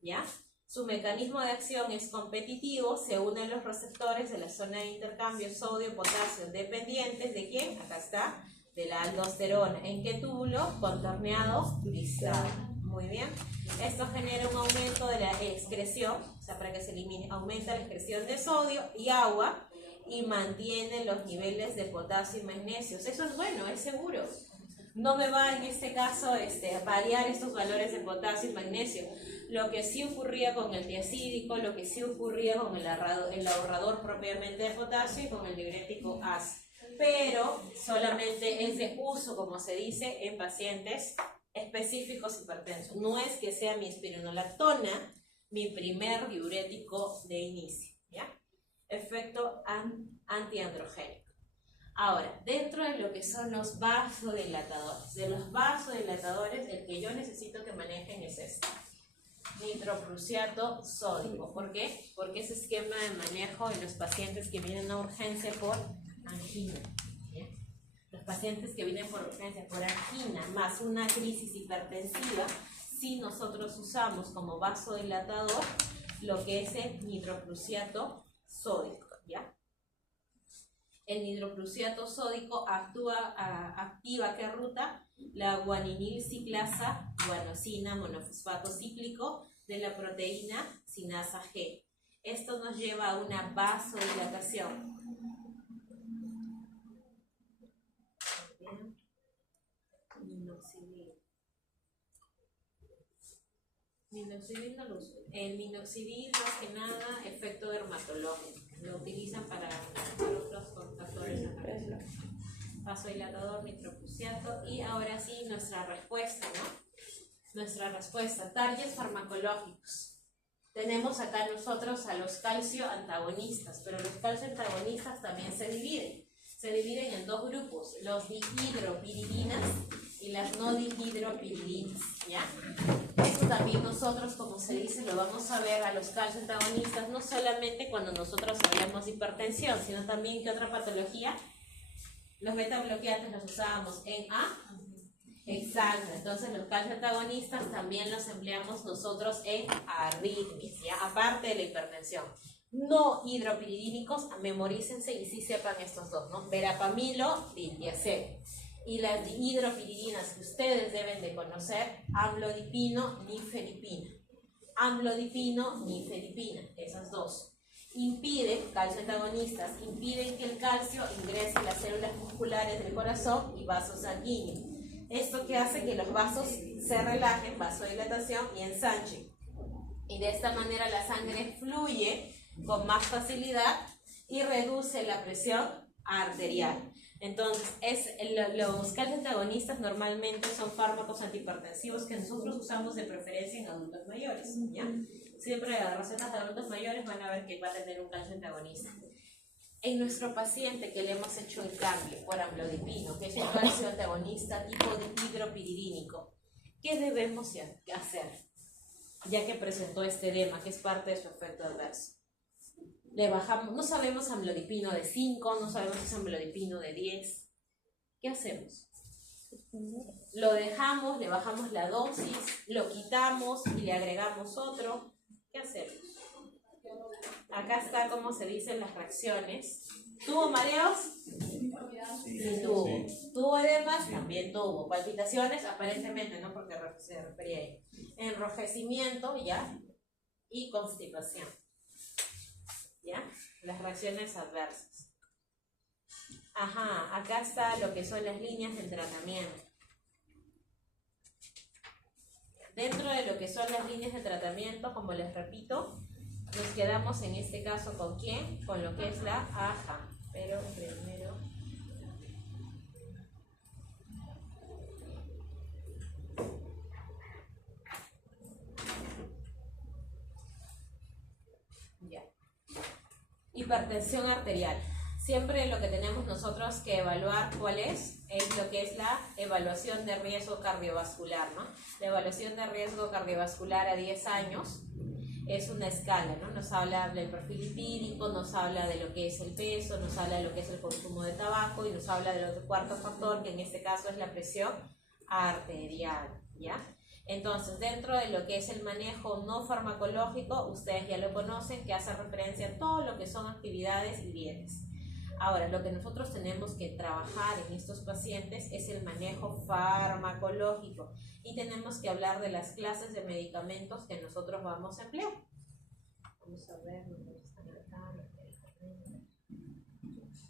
¿Ya? Su mecanismo de acción es competitivo, se unen los receptores de la zona de intercambio sodio-potasio dependientes de ¿quién? Acá está, de la aldosterona. ¿En qué túbulo? Contorneado distal. Muy bien. Esto genera un aumento de la excreción, o sea, para que se elimine, aumenta la excreción de sodio y agua y mantiene los niveles de potasio y magnesio. Eso es bueno, es seguro. No me va en este caso a variar estos valores de potasio y magnesio. Lo que sí ocurría con el tiacídico, lo que sí ocurría con el ahorrador propiamente de potasio y con el diurético AS. Pero solamente es de uso, como se dice, en pacientes específicos hipertensos. No es que sea mi espironolactona mi primer diurético de inicio, ¿ya? Efecto antiandrogénico. Ahora, dentro de lo que son los vasodilatadores, de los vasodilatadores, el que yo necesito que manejen es este, nitroprusiato sódico. ¿Por qué? Porque ese esquema de manejo de los pacientes que vienen a urgencia por angina, ¿ya? Los pacientes que vienen por urgencia por angina más una crisis hipertensiva, si nosotros usamos como vasodilatador lo que es el nitroprusiato sódico, ¿ya? El nitroprusiato sódico activa ¿qué ruta? La guaninil ciclasa, guanosina, monofosfato cíclico de la proteína sinasa G. Esto nos lleva a una vasodilatación. Minoxidil no lo uso. El minoxidil, más que nada, efecto dermatológico. Lo utilizan para otros factores. Vasodilatador, nitroprusiato. Y ahora sí, nuestra respuesta, ¿no? Nuestra respuesta. Targets farmacológicos. Tenemos acá nosotros a los calcio antagonistas, pero los calcio antagonistas también se dividen. Se dividen en dos grupos, los dihidropiridinas y las no dihidropiridinas, ¿ya? Esto también nosotros, como se dice, lo vamos a ver a los calcio antagonistas, no solamente cuando nosotros hablamos de hipertensión, sino también que otra patología. Los beta bloqueantes los usábamos en A. Exacto, entonces los calcio antagonistas también los empleamos nosotros en arritmias, ¿ya? Aparte de la hipertensión. No hidropiridínicos, memorícense y sí sepan estos dos, ¿no? Verapamilo, diltiazem. Y las hidropiridinas que ustedes deben de conocer, amlodipino, nifedipina. Amlodipino, nifedipina, esas dos. Impiden, calcio antagonistas, impiden que el calcio ingrese a las células musculares del corazón y vasos sanguíneos. Esto que hace que los vasos se relajen, vasodilatación y ensanchen. Y de esta manera la sangre fluye con más facilidad y reduce la presión arterial. Entonces, los calcio antagonistas normalmente son fármacos antihipertensivos que nosotros usamos de preferencia en adultos mayores, ¿ya? Siempre las recetas de adultos mayores van a ver que va a tener un calcio antagonista. En nuestro paciente que le hemos hecho el cambio por amlodipino, que es un calcio antagonista tipo hidropiridínico, ¿qué debemos hacer? Ya que presentó este edema, que es parte de su efecto adverso. Le bajamos, no sabemos amlodipino de 5, no sabemos si es amlodipino de 10. ¿Qué hacemos? Lo dejamos, le bajamos la dosis, lo quitamos y le agregamos otro. ¿Qué hacemos? Acá está como se dicen las reacciones. ¿Tuvo mareos? Sí, tuvo. ¿Tuvo edemas? También tuvo. Palpitaciones, aparentemente, no porque se refería a ello. Enrojecimiento, ¿ya? Y constipación. ¿Ya? Las reacciones adversas. Ajá, acá está lo que son las líneas del tratamiento. dentro de lo que son las líneas de tratamiento, como les repito, nos quedamos en este caso ¿con quién? Con lo que es la AJA. Pero primero... Ya. Hipertensión arterial. Siempre lo que tenemos nosotros que evaluar cuál es lo que es la evaluación de riesgo cardiovascular, ¿no? La evaluación de riesgo cardiovascular a 10 años es una escala, ¿no? Nos habla del perfil lipídico, nos habla de lo que es el peso, nos habla de lo que es el consumo de tabaco y nos habla del otro cuarto factor, que en este caso es la presión arterial, ¿ya? Entonces, dentro de lo que es el manejo no farmacológico, ustedes ya lo conocen, que hace referencia a todo lo que son actividades y bienes. Ahora, lo que nosotros tenemos que trabajar en estos pacientes es el manejo farmacológico y tenemos que hablar de las clases de medicamentos que nosotros vamos a emplear. Vamos a ver dónde están acá.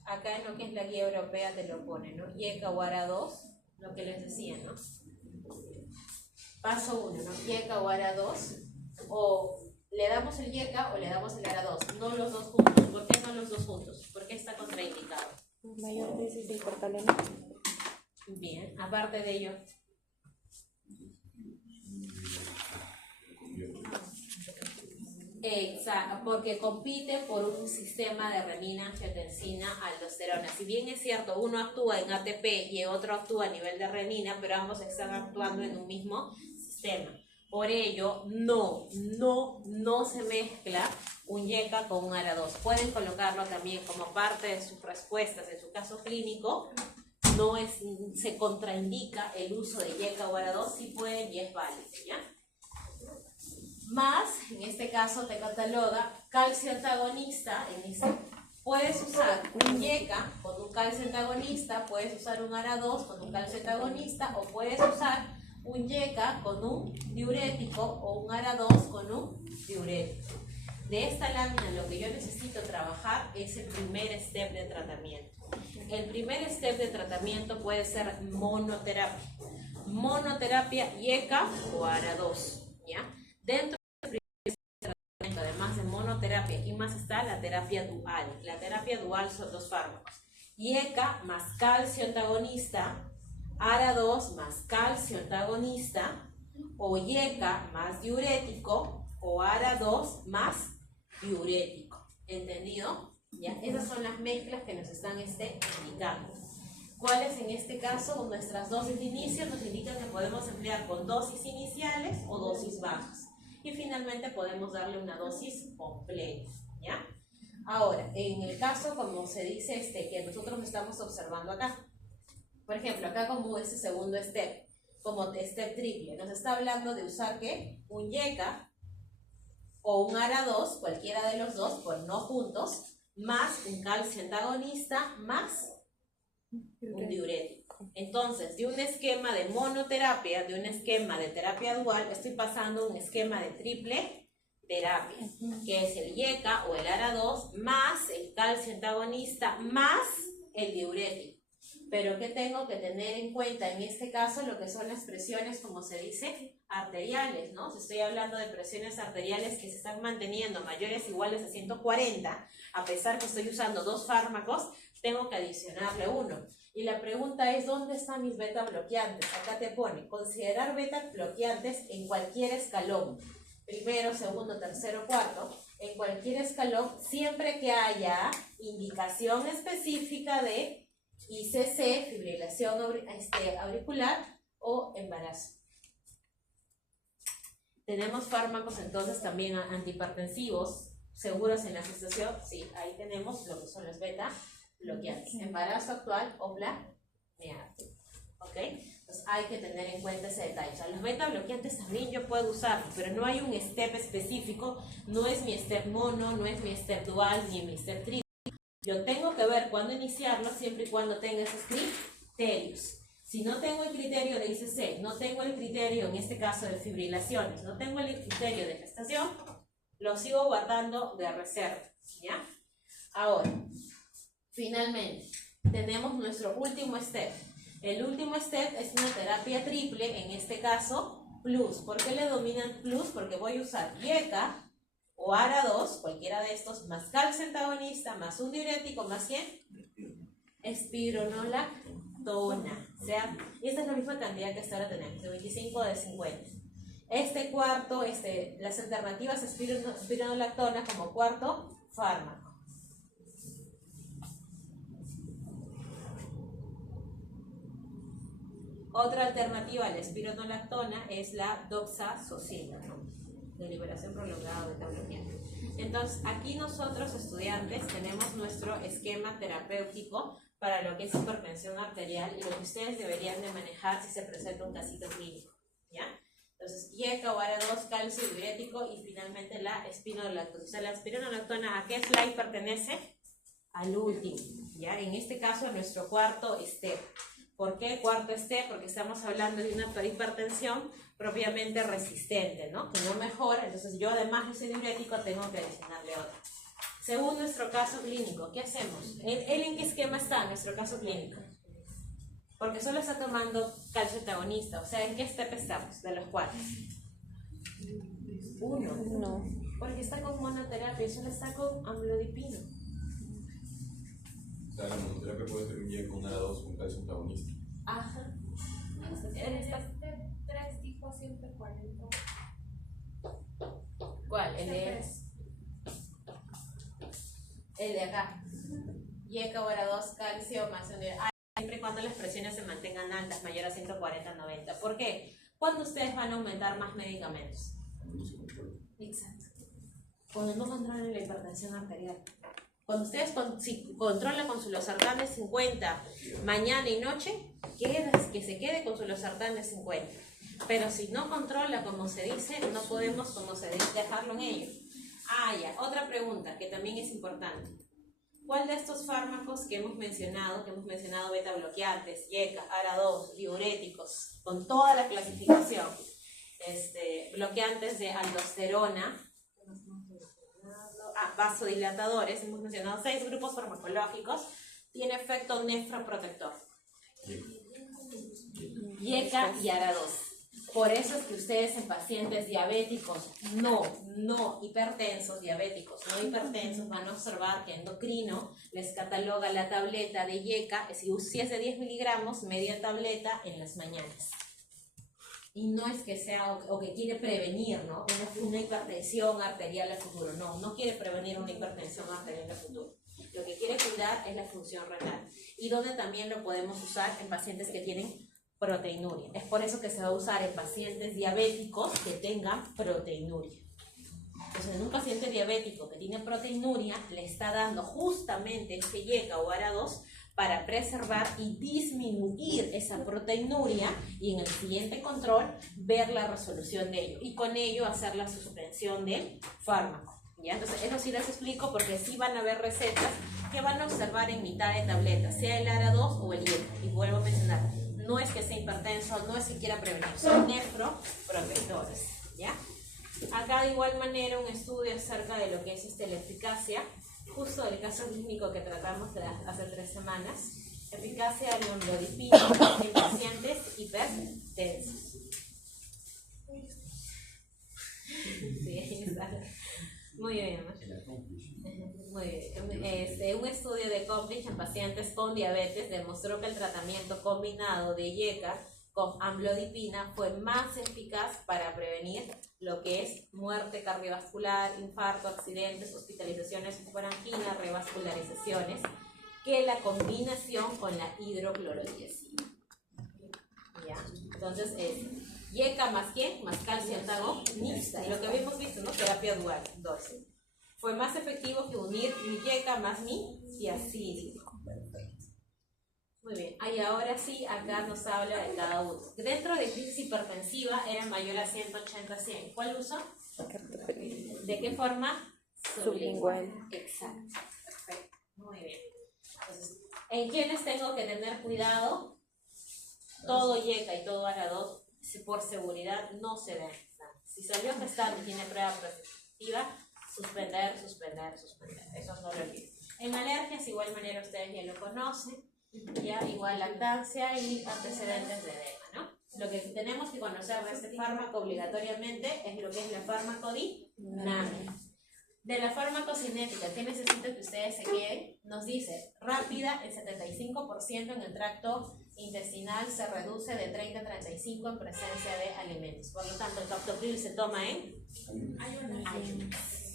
Acá en lo que es la guía europea te lo pone, ¿no? YECA o ARA2, lo que les decía, ¿no? Paso 1, ¿no? YECA o ARA2, o le damos el YECA o le damos el ARA2, no los dos juntos. ¿Por qué no los dos juntos? Porque está contraindicado. Mayor crisis hipercalemia. Bien, aparte de ello. Exacto, porque compite por un sistema de renina, angiotensina, aldosterona. Si bien es cierto, uno actúa en ATP y otro actúa a nivel de renina, pero ambos están actuando en un mismo sistema. Por ello, no se mezcla un YECA con un ARA2. Pueden colocarlo también como parte de sus respuestas en su caso clínico. Se contraindica el uso de YECA o ARA2, si pueden y es válido, ¿ya? Más, en este caso te cataloga calcio antagonista. Puedes usar un YECA con un calcio antagonista, puedes usar un ARA2 con un calcio antagonista, o puedes usar un YECA con un diurético o un ARA2 con un diurético. De esta lámina lo que yo necesito trabajar es el primer step de tratamiento. El primer step de tratamiento puede ser monoterapia. Monoterapia YECA o ARA2, ¿ya? Dentro del primer tratamiento, además de monoterapia, y más está la terapia dual. La terapia dual son dos fármacos. YECA más calcio antagonista, ARA2 más calcio antagonista, o YECA más diurético, o ARA2 más diurético. ¿Entendido? ¿Ya? Esas son las mezclas que nos están indicando. ¿Cuáles en este caso? Nuestras dosis de inicio nos indican que podemos emplear con dosis iniciales o dosis bajas. Y finalmente podemos darle una dosis completa, ¿ya? Ahora, en el caso, como se dice, que nosotros estamos observando acá, por ejemplo, acá como ese segundo step, como step triple, nos está hablando de usar ¿qué? Un YECA o un ARA2, cualquiera de los dos, pues no juntos, más un calcio antagonista, más un diurético. Entonces, de un esquema de monoterapia, de un esquema de terapia dual, estoy pasando a un esquema de triple terapia, que es el YECA o el ARA2, más el calcio antagonista, más el diurético. Pero ¿qué tengo que tener en cuenta? En este caso, lo que son las presiones, como se dice, arteriales, ¿no? Si estoy hablando de presiones arteriales que se están manteniendo mayores o iguales a 140, a pesar que estoy usando dos fármacos, tengo que adicionarle uno. Y la pregunta es, ¿dónde están mis beta bloqueantes? Acá te pone, considerar beta bloqueantes en cualquier escalón. Primero, segundo, tercero, cuarto. En cualquier escalón, siempre que haya indicación específica de ICC, fibrilación auricular o embarazo. Tenemos fármacos entonces también antihipertensivos, seguros en la gestación. Sí, ahí tenemos lo que son los beta bloqueantes. Embarazo actual o planeado. ¿Ok? Entonces hay que tener en cuenta ese detalle. O sea, los beta bloqueantes también yo puedo usarlos, pero no hay un step específico. No es mi step mono, no es mi step dual, ni mi step triple. Yo tengo que ver cuándo iniciarlo siempre y cuando tenga esos criterios. Si no tengo el criterio de ICC, no tengo el criterio en este caso de fibrilaciones, no tengo el criterio de gestación, lo sigo guardando de reserva, ¿ya? Ahora, finalmente, tenemos nuestro último step. El último step es una terapia triple, en este caso, plus. ¿Por qué le dominan plus? Porque voy a usar YECA o ARA2, cualquiera de estos, más calcio antagonista, más un diurético, más ¿quién? Espironolactona. O sea, y esta es la misma cantidad que hasta ahora tenemos, de 25 de 50. Este cuarto, las alternativas espironolactona como cuarto fármaco. Otra alternativa a la espironolactona es la doxazosina, ¿no? De liberación prolongada de beta-bloqueante. Entonces, aquí nosotros, estudiantes, tenemos nuestro esquema terapéutico para lo que es hipertensión arterial y lo que ustedes deberían de manejar si se presenta un casito clínico, ¿ya? Entonces, YECA o ARA2, calcio, diurético y finalmente la espironolactona. O sea, la espironolactona, ¿a qué slide pertenece? Al último, ¿ya? En este caso, a nuestro cuarto step. ¿Por qué cuarto step? Porque estamos hablando de una hipertensión propiamente resistente, ¿no? Que no mejora, entonces yo además de ese diurético tengo que adicionarle otro. Según nuestro caso clínico, ¿qué hacemos? ¿Él en qué esquema está nuestro caso clínico? Porque solo está tomando calcio antagonista, o sea, ¿en qué step estamos de los cuatro? Uno. No. Porque está con monoterapia, solo está con amlodipino. O sea, la monoterapia puede ser un día con ARA2 con calcio antagonista. Ajá. Tres tipos 140. ¿Cuál? El de acá. YECA o ARA2, calcio, más siempre y cuando las presiones se mantengan altas, mayor a 140-90. ¿Por qué? ¿Cuándo ustedes van a aumentar más medicamentos? Exacto. Cuando no controlen la hipertensión arterial. Cuando ustedes si controlan con su losartán de 50 mañana y noche, que se quede con su losartán de 50. Pero si no controla, como se dice, no podemos, como se dice, dejarlo en ello. Ya. Otra pregunta que también es importante. ¿Cuál de estos fármacos que hemos mencionado beta bloqueantes, YECA, ARA2, diuréticos, con toda la clasificación, bloqueantes de aldosterona, vasodilatadores, hemos mencionado 6 grupos farmacológicos, tiene efecto nefroprotector? YECA y ARA2. Por eso es que ustedes en pacientes diabéticos, no hipertensos, van a observar que endocrino les cataloga la tableta de YECA, si es de 10 miligramos, media tableta en las mañanas. Y no es que sea, o que quiere prevenir, ¿no? Una hipertensión arterial a futuro. No quiere prevenir una hipertensión arterial a futuro. Lo que quiere cuidar es la función renal. Y donde también lo podemos usar en pacientes que tienen proteinuria. Es por eso que se va a usar en pacientes diabéticos que tengan proteinuria. Entonces, en un paciente diabético que tiene proteinuria, le está dando justamente este YECA o ARA2 para preservar y disminuir esa proteinuria y en el siguiente control ver la resolución de ello y con ello hacer la suspensión del fármaco. ¿Ya? Entonces, eso sí les explico porque sí van a haber recetas que van a observar en mitad de tableta, sea el ARA2 o el YECA. Y vuelvo a mencionar, no es que sea hipertenso, no es que quiera prevenir, son nefroprotectores, ¿ya? Acá de igual manera un estudio acerca de lo que es la eficacia, justo del caso clínico que tratamos hace 3 semanas, eficacia del amlodipino en pacientes hipertensos. Sí, está. Muy bien, ¿no? Muy bien. Un estudio de Complich en pacientes con diabetes demostró que el tratamiento combinado de YECA con amlodipina fue más eficaz para prevenir lo que es muerte cardiovascular, infarto, accidentes, hospitalizaciones por angina, revascularizaciones, que la combinación con la hidroclorodiazina. ¿Ya? Entonces es YECA más ¿qué? Más calcio antagonista. Y lo que habíamos visto, ¿no? Terapia dual, 12. Fue más efectivo que unir mi YECA más mi tiazídico. Perfecto. Muy bien. Y ahora sí, acá nos habla de cada uno. Dentro de crisis hipertensiva era mayor a 180-100. ¿Cuál uso? ¿De qué forma? Sublingual. Exacto. Perfecto. Muy bien. Entonces, ¿en quiénes tengo que tener cuidado? Todo YECA y todo ARA2, por seguridad, no se den. Si salió gestante y tiene prueba prospectiva, suspender. Eso no lo olviden. En alergias, igual manera ustedes ya lo conocen. Ya igual lactancia y antecedentes de edema, ¿no? Lo que tenemos que conocer de este fármaco obligatoriamente es lo que es la farmacodinámica. De la farmacocinética, ¿qué necesito que ustedes se queden? Nos dice, rápida, el 75% en el tracto intestinal se reduce de 30 a 35 en presencia de alimentos. Por lo tanto, el captopril se toma en ayunas.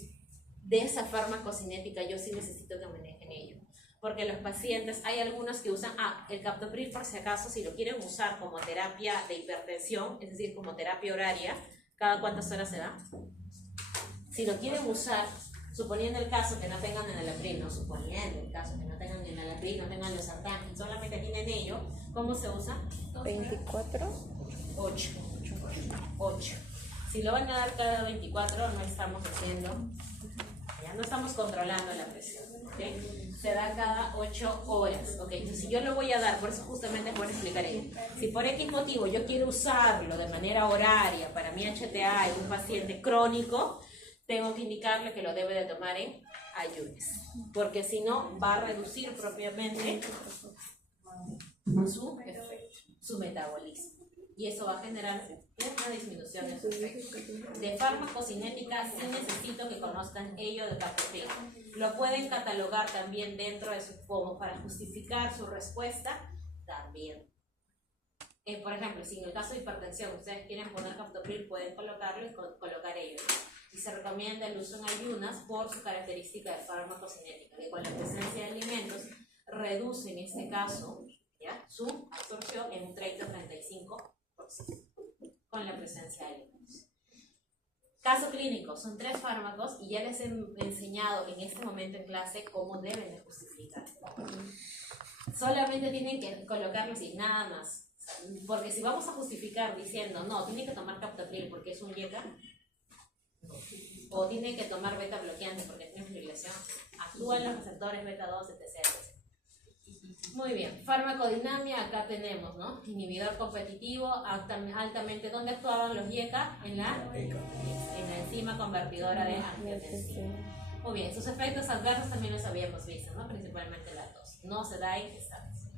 De esa farmacocinética yo sí necesito que manejen ello. Porque los pacientes, hay algunos que usan, el captopril por si acaso, si lo quieren usar como terapia de hipertensión, es decir, como terapia horaria, ¿cada cuántas horas se da? Si lo quieren usar, suponiendo el caso que no tengan enalapril, no suponiendo el caso que no tengan enalapril, no tengan losartán, solamente tienen ello, ¿cómo se usa? 24. 8. Si lo van a dar cada 24, no estamos haciendo, ya no estamos controlando la presión, ¿ok? Se da cada 8 horas, ¿ok? Entonces, si yo lo voy a dar, por eso justamente les voy a explicar ello. Si por X motivo yo quiero usarlo de manera horaria para mi HTA en un paciente crónico, tengo que indicarle que lo debe de tomar en ayunas, porque si no va a reducir propiamente su metabolismo y eso va a generar una disminución en su efecto. De farmacocinética sí necesito que conozcan ello de captopril. Lo pueden catalogar también dentro de su como para justificar su respuesta también. Por ejemplo, si en el caso de hipertensión ustedes quieren poner captopril, pueden colocarlo y colocar ello. Y se recomienda el uso en ayunas por su característica de farmacocinética, que con la presencia de alimentos reduce en este caso, ¿ya?, su absorción en un 30-35% con la presencia de alimentos. Caso clínico, son 3 fármacos y ya les he enseñado en este momento en clase cómo deben de justificar. Solamente tienen que colocarlo así, nada más. Porque si vamos a justificar diciendo, no, tienen que tomar captopril porque es un YECA, o tienen que tomar beta bloqueante porque tiene fibrilación, actúan los receptores beta 2, etc. Muy bien, farmacodinamia, acá tenemos, ¿no? Inhibidor competitivo, altamente, ¿dónde actuaban los YECA? En la enzima convertidora de angiotensina. Muy bien, sus efectos adversos también los habíamos visto, ¿no? Principalmente la tos. No se da en gestantes.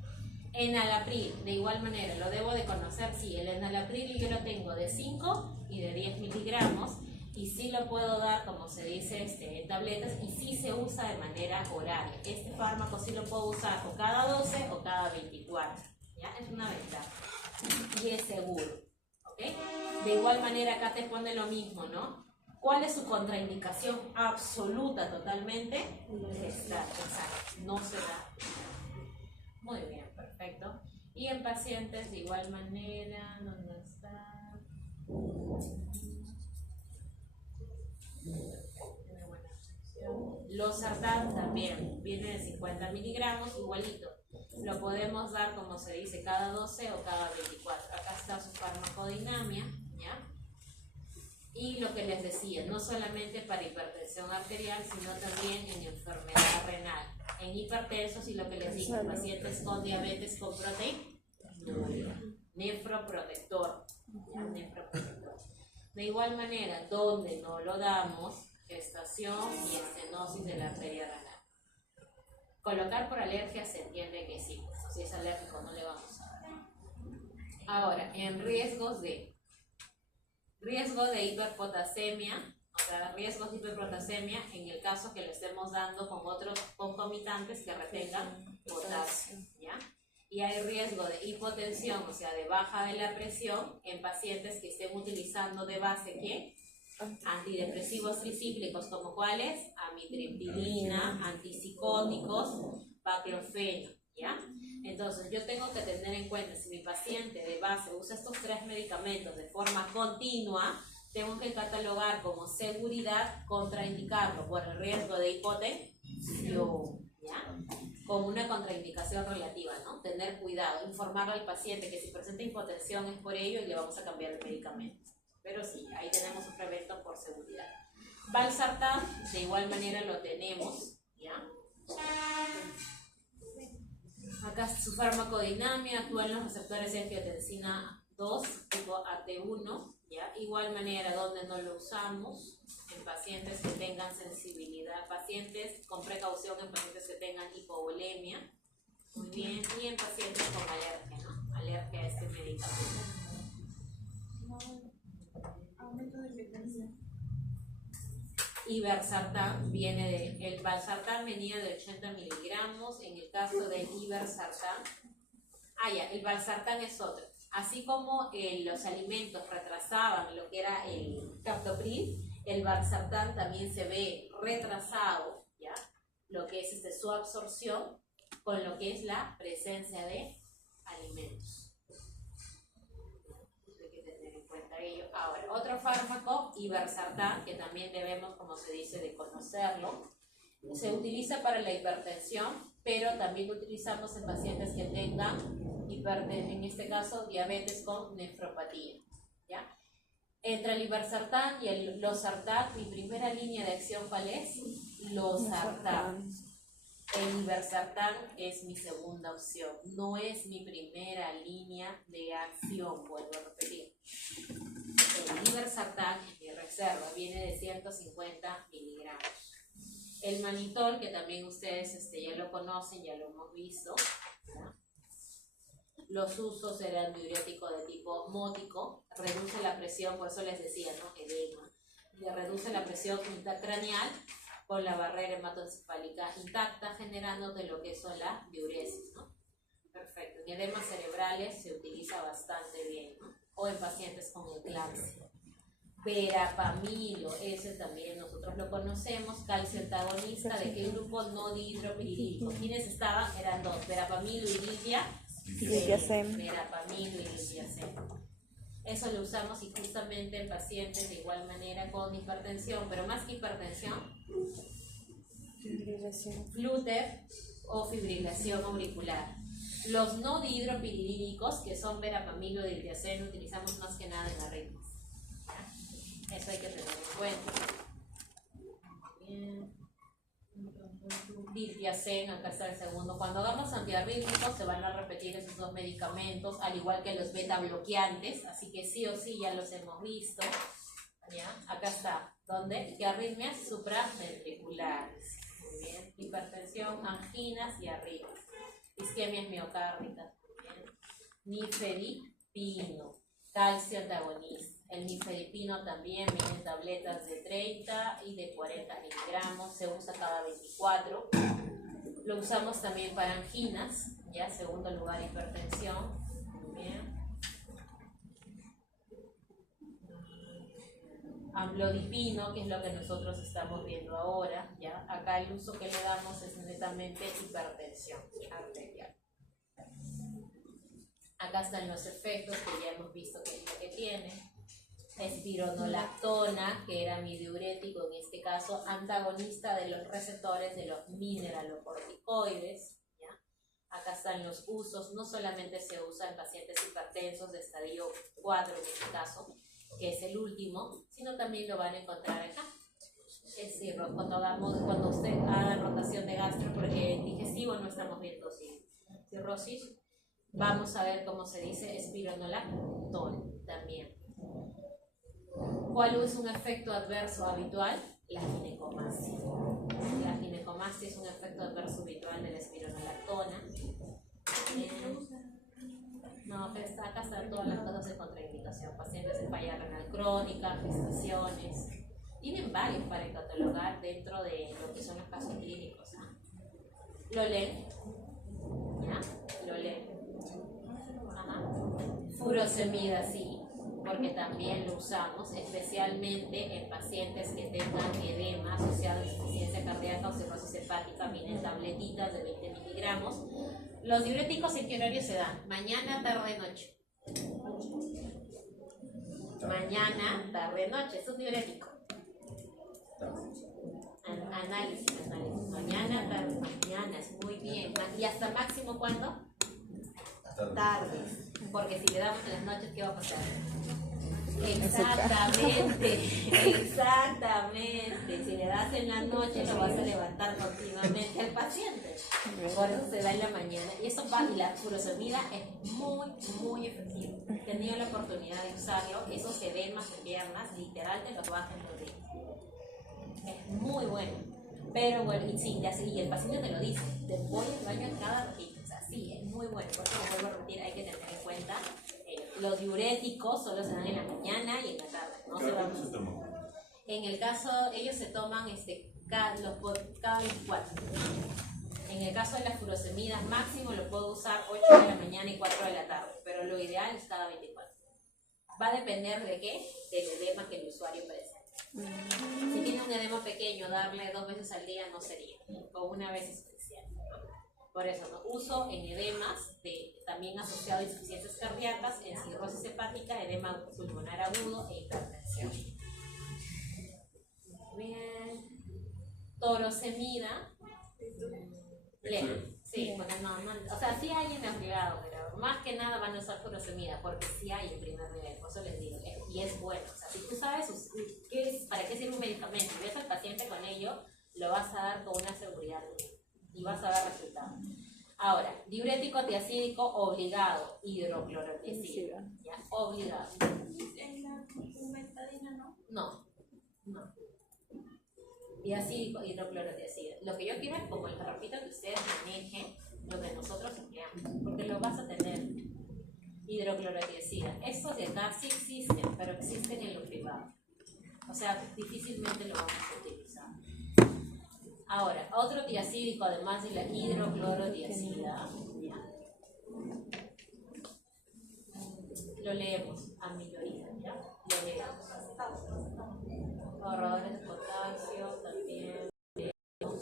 Enalapril, de igual manera, lo debo de conocer, sí, el enalapril yo lo tengo de 5 y de 10 miligramos, y sí lo puedo dar, como se dice, en tabletas, y sí se usa de manera horaria. Este fármaco sí lo puedo usar o cada 12 o cada 24, ¿ya? Es una ventaja y es seguro, ¿ok? De igual manera acá te pone lo mismo, ¿no? ¿Cuál es su contraindicación absoluta totalmente? Exacto, no se da. Muy bien, perfecto. Y en pacientes de igual manera, ¿dónde está? Losartán también viene de 50 miligramos, igualito. Lo podemos dar, como se dice, cada 12 o cada 24. Acá está su farmacodinamia, ¿ya? Y lo que les decía, no solamente para hipertensión arterial, sino también en enfermedad renal. En hipertensos y lo que les digo, pacientes con diabetes con proteinuria, nefroprotector, ¿ya? Nefroprotector. De igual manera, donde no lo damos, gestación y estenosis de la arteria renal. Colocar por alergia se entiende que sí, si es alérgico no le vamos a dar. Ahora, en riesgo de hiperpotasemia, o sea, riesgos de hiperpotasemia en el caso que lo estemos dando con otros concomitantes que retengan potasio, ¿ya? Y hay riesgo de hipotensión, o sea, de baja de la presión en pacientes que estén utilizando de base, ¿qué? Antidepresivos tricíclicos, como cuáles, amitriptilina, antipsicóticos, baclofeno, ¿ya? Entonces yo tengo que tener en cuenta, si mi paciente de base usa estos 3 medicamentos de forma continua, tengo que catalogar como seguridad contraindicarlo por el riesgo de hipotensión, ¿ya? Como una contraindicación relativa, ¿no? Tener cuidado, informarle al paciente que si presenta hipotensión es por ello y le vamos a cambiar el medicamento. Pero sí, ahí tenemos un prevento por seguridad. Valsartán, de igual manera lo tenemos, ¿ya? Acá su farmacodinamia, actúa en los receptores de angiotensina 2, tipo AT1, ¿ya? Igual manera, donde no lo usamos, en pacientes que tengan sensibilidad, pacientes con precaución, en pacientes que tengan hipovolemia, muy bien, y en pacientes con alergia, ¿no? Alergia a este medicamento. Ibersartán viene el valsartán venía de 80 miligramos. En el caso del ibersartán, el valsartán es otro. Así como los alimentos retrasaban lo que era el captopril, el valsartán también se ve retrasado, ¿ya? Lo que es su absorción con lo que es la presencia de alimentos. Hay que tener en cuenta ello. Ahora, otro fármaco, ibersartán, que también debemos, como se dice, de conocerlo, se utiliza para la hipertensión, pero también lo utilizamos en pacientes que tengan en este caso diabetes con nefropatía, ¿ya? Entre el ibersartán y el losartán, mi primera línea de acción, ¿cuál es? Losartán. El ibersartán es mi segunda opción, no es mi primera línea de acción, vuelvo a repetir. El ibersartán es mi reserva, viene de 150 miligramos. El manitol, que también ustedes ya lo conocen, ya lo hemos visto, ¿verdad? Los usos eran diurético de tipo mótico, reduce la presión, por eso les decía, ¿no? Edema. Le reduce la presión intracraneal con la barrera hematoencefálica intacta, generando de lo que son la diuresis, ¿no? Perfecto. En edemas cerebrales se utiliza bastante bien, ¿no? O en pacientes con eclampsia. Verapamilo, ese también nosotros lo conocemos, calcio antagonista, ¿de qué grupo? No dihidropirídico. ¿Quiénes estaban? Eran dos, verapamilo y diltiazem. Verapamilo y diltiazem. Eso lo usamos y justamente en pacientes de igual manera con hipertensión, pero más que hipertensión, flúter o fibrilación auricular. Los no dihidropirídicos, que son verapamilo y diltiazem, utilizamos más que nada en arritmias. Eso hay que tener en cuenta. Bien. Diltiazem, acá está el segundo. Cuando hagamos antiarrítmicos se van a repetir esos dos medicamentos, al igual que los beta bloqueantes, así que sí o sí ya los hemos visto. ¿Ya? Acá está. ¿Dónde? ¿Qué arritmias? Supraventriculares. Muy bien. Hipertensión, anginas y arritmias. Isquemias miocárdicas. Muy bien. Nifedipino, calcio antagonista. El nifedipino también viene en tabletas de 30 y de 40 miligramos, se usa cada 24. Lo usamos también para anginas, ya segundo lugar hipertensión. Muy bien. Amlodipino, que es lo que nosotros estamos viendo ahora, ya. Acá el uso que le damos es netamente hipertensión arterial. Acá están los efectos que ya hemos visto que es lo que tiene. Espironolactona, que era mi diurético, en este caso antagonista de los receptores de los mineralocorticoides, ¿ya? Acá están los usos, no solamente se usa en pacientes hipertensos de estadio 4 en este caso, que es el último, sino también lo van a encontrar acá. Es decir, cuando usted haga rotación de gastro, porque en digestivo no estamos viendo cirrosis, vamos a ver cómo se dice espironolactona también. ¿Cuál es un efecto adverso habitual? La ginecomastia. La ginecomastia es un efecto adverso habitual de la espironolactona. No, acá están todas las cosas de contraindicación. Pacientes de falla renal crónica, gestaciones. Tienen varios para catalogar dentro de lo que son los casos clínicos. ¿Lo leen? ¿Ya? ¿Lo leen? Ajá. Furosemida, sí. Porque también lo usamos, especialmente en pacientes que tengan edema asociado a insuficiencia cardíaca o cirrosis hepática, vienen tabletitas de 20 miligramos. Los diuréticos en qué horario se dan? Mañana, tarde, noche. Mañana, tarde, noche, es un diurético. Análisis. Mañana, tarde, mañana, es muy bien. ¿Y hasta máximo cuándo? Tardes. Porque si le damos en las noches, ¿qué va a pasar? Exactamente. Si le das en la noche, lo vas a levantar continuamente al paciente. Por eso se da en la mañana. Y eso va, y la furosemida es muy efectiva. He tenido la oportunidad de usarlo. Esos edemas en piernas, literal, te los bajan los días. Es muy bueno. Pero bueno, y el paciente te lo dice, te voy al baño cada ratito. O sea, sí, es muy bueno. Por eso lo vuelvo a repetir, hay que tener en cuenta. Los diuréticos solo se dan en la mañana y en la tarde. No se van. En el caso, ellos se toman cada 24. En el caso de las furosemida, máximo lo puedo usar 8 de la mañana y 4 de la tarde, pero lo ideal es cada 24. Va a depender de qué, del edema que el usuario presenta. Si tiene un edema pequeño, darle 2 veces al día no sería, o una vez especial. Por eso, ¿no? Uso en edemas también asociado a insuficiencias cardíacas, en cirrosis hepática, edema pulmonar agudo e hipertensión. Bien. Torosemida. Sí, porque no, o sea, sí hay en el privado, pero más que nada van a usar furosemida, porque sí hay en primer nivel, por eso les digo, y es bueno. O sea, si tú sabes para qué sirve un medicamento y ves al paciente con ello, lo vas a dar con una seguridad y vas a ver resultados. Ahora, diurético tiacídico obligado, hidroclorotiazida, ¿ya? Obligado. En la metadina, ¿no? No. Tiacídico, hidroclorotiazida. Lo que yo quiero es, como les repito, que ustedes manejen lo que nosotros empleamos, porque lo vas a tener. Hidroclorotiazida. Estos de acá sí existen, pero existen en lo privado. O sea, difícilmente lo vamos a utilizar. Ahora, otro tiacídico, además de la hidroclorotiazida, ¿ya? Lo leemos a mi oído, ¿ya? Lo leemos. Ahorradores de potasio, también leemos.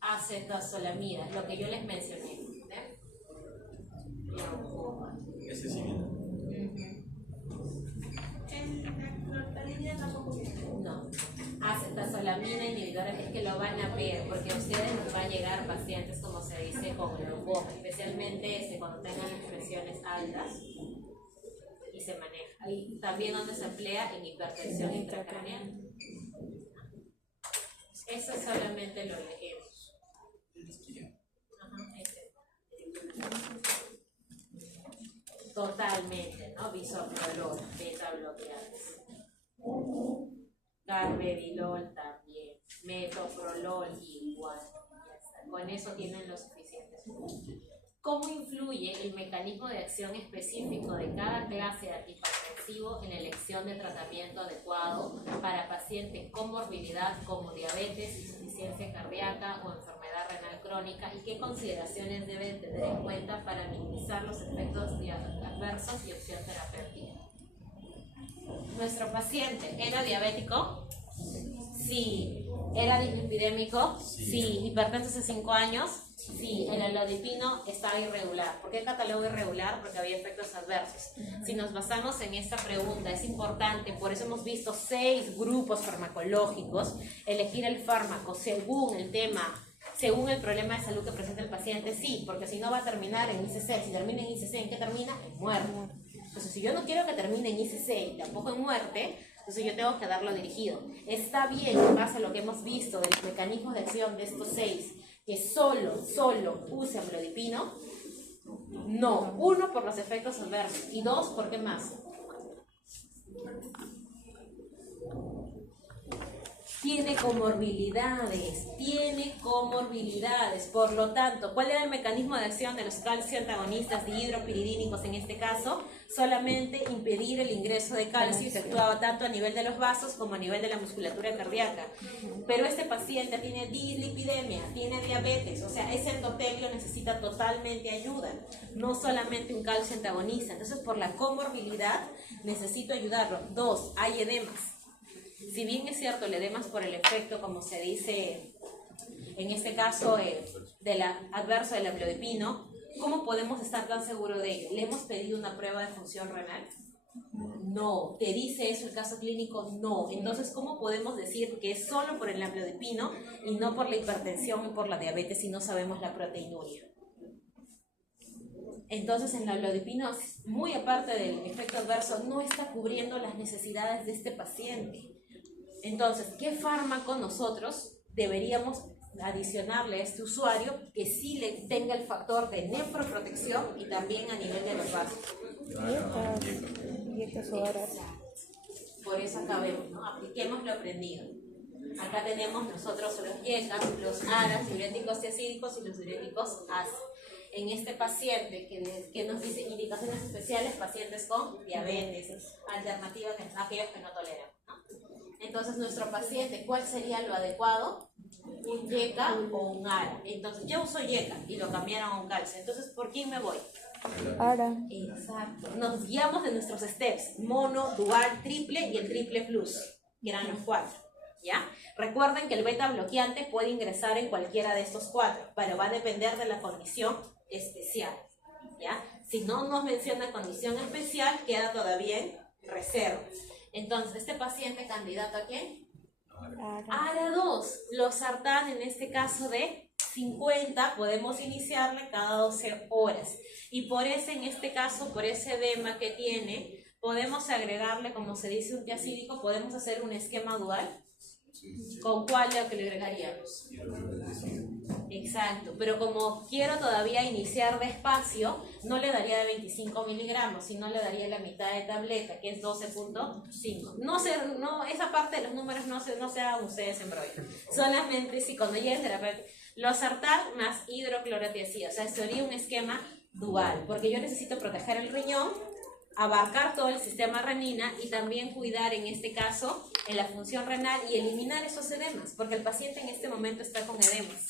Acetazolamida, lo que yo les mencioné, ¿eh? Ese sí viene. En la clortalina tampoco viene. No. Acetazolamina inhibidora, es que lo van a ver, porque a ustedes les va a llegar pacientes, como se dice, con glaucoma, especialmente cuando tengan presiones altas y se maneja. Y también donde se emplea en hipertensión intracraneal. Eso solamente lo leemos. Ajá, ese. Totalmente, ¿no? Bisoprolol, beta bloqueantes. Carvedilol también, metoprolol igual. Con eso tienen los suficientes. ¿Cómo influye el mecanismo de acción específico de cada clase de antihipertensivo en la elección de tratamiento adecuado para pacientes con morbilidad como diabetes, insuficiencia cardíaca o enfermedad renal crónica? ¿Y qué consideraciones deben tener en cuenta para minimizar los efectos adversos y opción terapéutica? ¿Nuestro paciente era diabético? Sí. ¿Era dislipidémico? Sí. ¿Hipertenso hace 5 años? Sí. ¿El alodipino estaba irregular? ¿Por qué catalogo irregular? Porque había efectos adversos. Si nos basamos en esta pregunta, es importante, por eso hemos visto 6 grupos farmacológicos, elegir el fármaco según el tema, según el problema de salud que presenta el paciente, sí, porque si no va a terminar en ICC. Si termina en ICC, ¿en qué termina? En muerte. Entonces, si yo no quiero que termine en ICC y tampoco en muerte, entonces yo tengo que darlo dirigido. Está bien, en base a lo que hemos visto de los mecanismos de acción de estos 6, que solo use amlodipino. No, 1, por los efectos adversos, y 2, ¿por qué más? Tiene comorbilidades, por lo tanto, ¿cuál era el mecanismo de acción de los calcio antagonistas dihidropiridínicos en este caso? Solamente impedir el ingreso de calcio y se actuaba tanto a nivel de los vasos como a nivel de la musculatura cardíaca. Pero este paciente tiene dislipidemia, tiene diabetes, o sea, ese endotelio necesita totalmente ayuda, no solamente un calcio antagonista. Entonces, por la comorbilidad, necesito ayudarlo. 2, hay edemas. Si bien es cierto, el edema es por el efecto, como se dice, en este caso, adverso del amlodipino, ¿cómo podemos estar tan seguros de ello? ¿Le hemos pedido una prueba de función renal? No. ¿Te dice eso el caso clínico? No. Entonces, ¿cómo podemos decir que es solo por el amlodipino y no por la hipertensión o por la diabetes si no sabemos la proteinuria? Entonces, el amlodipino, muy aparte del efecto adverso, no está cubriendo las necesidades de este paciente. Entonces, ¿qué fármaco nosotros deberíamos adicionarle a este usuario que sí le tenga el factor de nefroprotección y también a nivel de los vasos? Dietas o horas. Por eso acá vemos, ¿no? Apliquemos lo aprendido. Acá tenemos nosotros los YECAS, los ARAS, diuréticos tiacídicos y los diuréticos ACE. En este paciente que nos dice indicaciones especiales, pacientes con diabetes, alternativas, aquellos que no toleran, ¿no? Entonces, nuestro paciente, ¿cuál sería lo adecuado? Un YECA o un ARA. Entonces, yo uso YECA y lo cambiaron a un calcio. Entonces, ¿por quién me voy? Ahora, Exacto. Nos guiamos de nuestros steps, mono, dual, triple y el triple plus, que eran los 4, ¿ya? Recuerden que el beta bloqueante puede ingresar en cualquiera de estos 4, pero va a depender de la condición especial, ¿ya? Si no nos menciona condición especial, queda todavía en reserva. Entonces, ¿este paciente candidato a quién? ARA 2, los sartán en este caso de 50, podemos iniciarle cada 12 horas. Y por ese, en este caso, por ese edema que tiene, podemos agregarle, como se dice, un tiacídico, podemos hacer un esquema dual. ¿Con cuál le agregaríamos? Exacto, pero como quiero todavía iniciar despacio, no le daría de 25 miligramos, sino le daría la mitad de tableta, que es 12.5. No, esa parte de los números no se hagan ustedes en brollo. Solamente si cuando llegue el terapeuta, los sartán más hidroclorotiazida, o sea, sería un esquema dual, porque yo necesito proteger el riñón, abarcar todo el sistema renina y también cuidar en este caso en la función renal y eliminar esos edemas, porque el paciente en este momento está con edemas.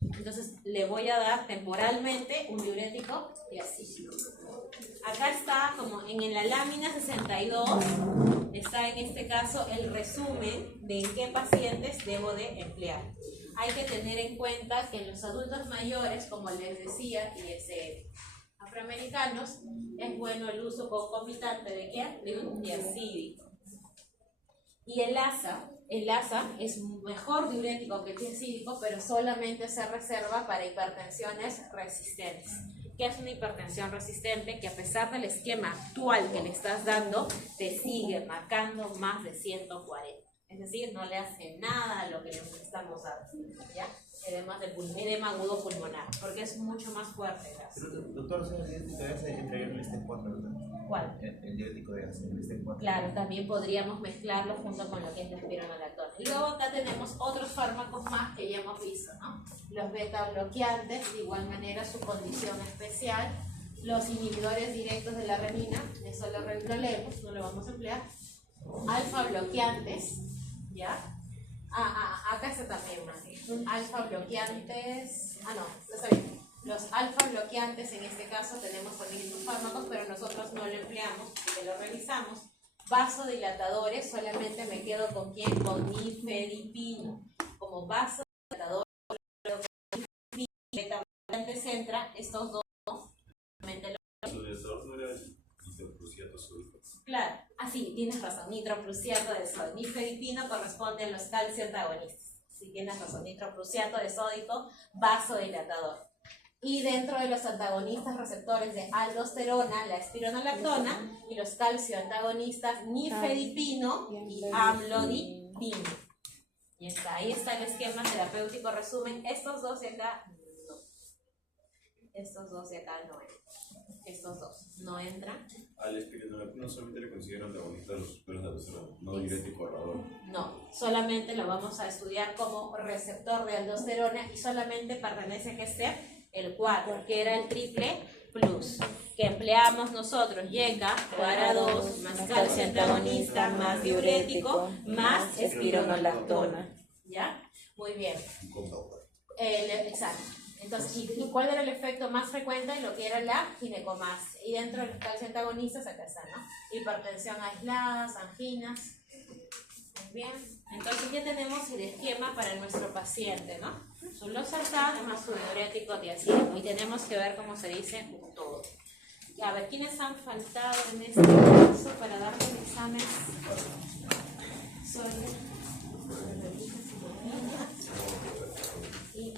Entonces le voy a dar temporalmente un diurético y así. Acá está como en la lámina 62, está en este caso el resumen de en qué pacientes debo de emplear. Hay que tener en cuenta que en los adultos mayores, como les decía, y afroamericanos, es bueno el uso concomitante de ¿qué? De un tiacídico. Y el ASA es mejor diurético que el tiacídico, pero solamente se reserva para hipertensiones resistentes. ¿Qué es una hipertensión resistente? Que a pesar del esquema actual que le estás dando, te sigue marcando más de 140. Es decir, no le hace nada a lo que le estamos dando, ¿ya? Edema agudo pulmonar, porque es mucho más fuerte. Pero, doctor, el diurético de ASA hay que entregarle el STEM 4, ¿verdad? ¿Cuál? El diurético de ASA, el STEM 4. Claro, también podríamos mezclarlo junto con lo que es la espironolactona. Y luego acá tenemos otros fármacos más que ya hemos visto, ¿no? Los beta bloqueantes, de igual manera su condición especial. Los inhibidores directos de la renina, eso lo leemos, no lo vamos a emplear. Alfa bloqueantes, ¿ya? Acá está también más. Alfa bloqueantes, no está bien. Los alfa bloqueantes en este caso tenemos también estos fármacos, pero nosotros no lo empleamos, porque lo revisamos. Vasodilatadores, solamente me quedo con ¿quién? Con nifedipino. Como vasodilatador, beta bloqueantes entra, estos dos, ¿no? Claro, así, tienes razón, nitroprusiato de sodio. Nifedipino corresponde a los calcio antagonistas. Sí, tienes razón, nitroprusiato de sódico, vasodilatador. Y dentro de los antagonistas receptores de aldosterona, la espironolactona, y los calcio antagonistas, nifedipino y amlodipino. Y está, ahí está el esquema terapéutico resumen. Estos dos de acá, no. Estos dos de acá no entran. Estos dos no entran. Al espironolactona solamente le consideran antagonista de los sueros de aldosterona, no diurético ahorrador. No, solamente lo vamos a estudiar como receptor de aldosterona y solamente pertenece a que ser el 4, que era el triple plus, que empleamos nosotros, YECA, ARA 2, más calcio antagonista, más diurético, más espironolactona. ¿Ya? Muy bien. Exacto. Entonces, ¿y cuál era el efecto más frecuente? Lo que era la ginecomastia. Y dentro de los calcio antagonistas, acá está, ¿no? Hipertensión aislada, anginas. Muy bien. Entonces ya tenemos el esquema para nuestro paciente, ¿no? Son los sartán más su diurético tiacídico. Y tenemos que ver cómo se dice todo. Y a ver, ¿quiénes han faltado en este caso para darle un examen? Y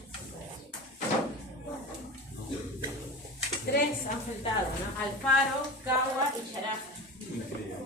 3 han faltado, ¿no? Alfaro, Cagua y Charaja. Increíble.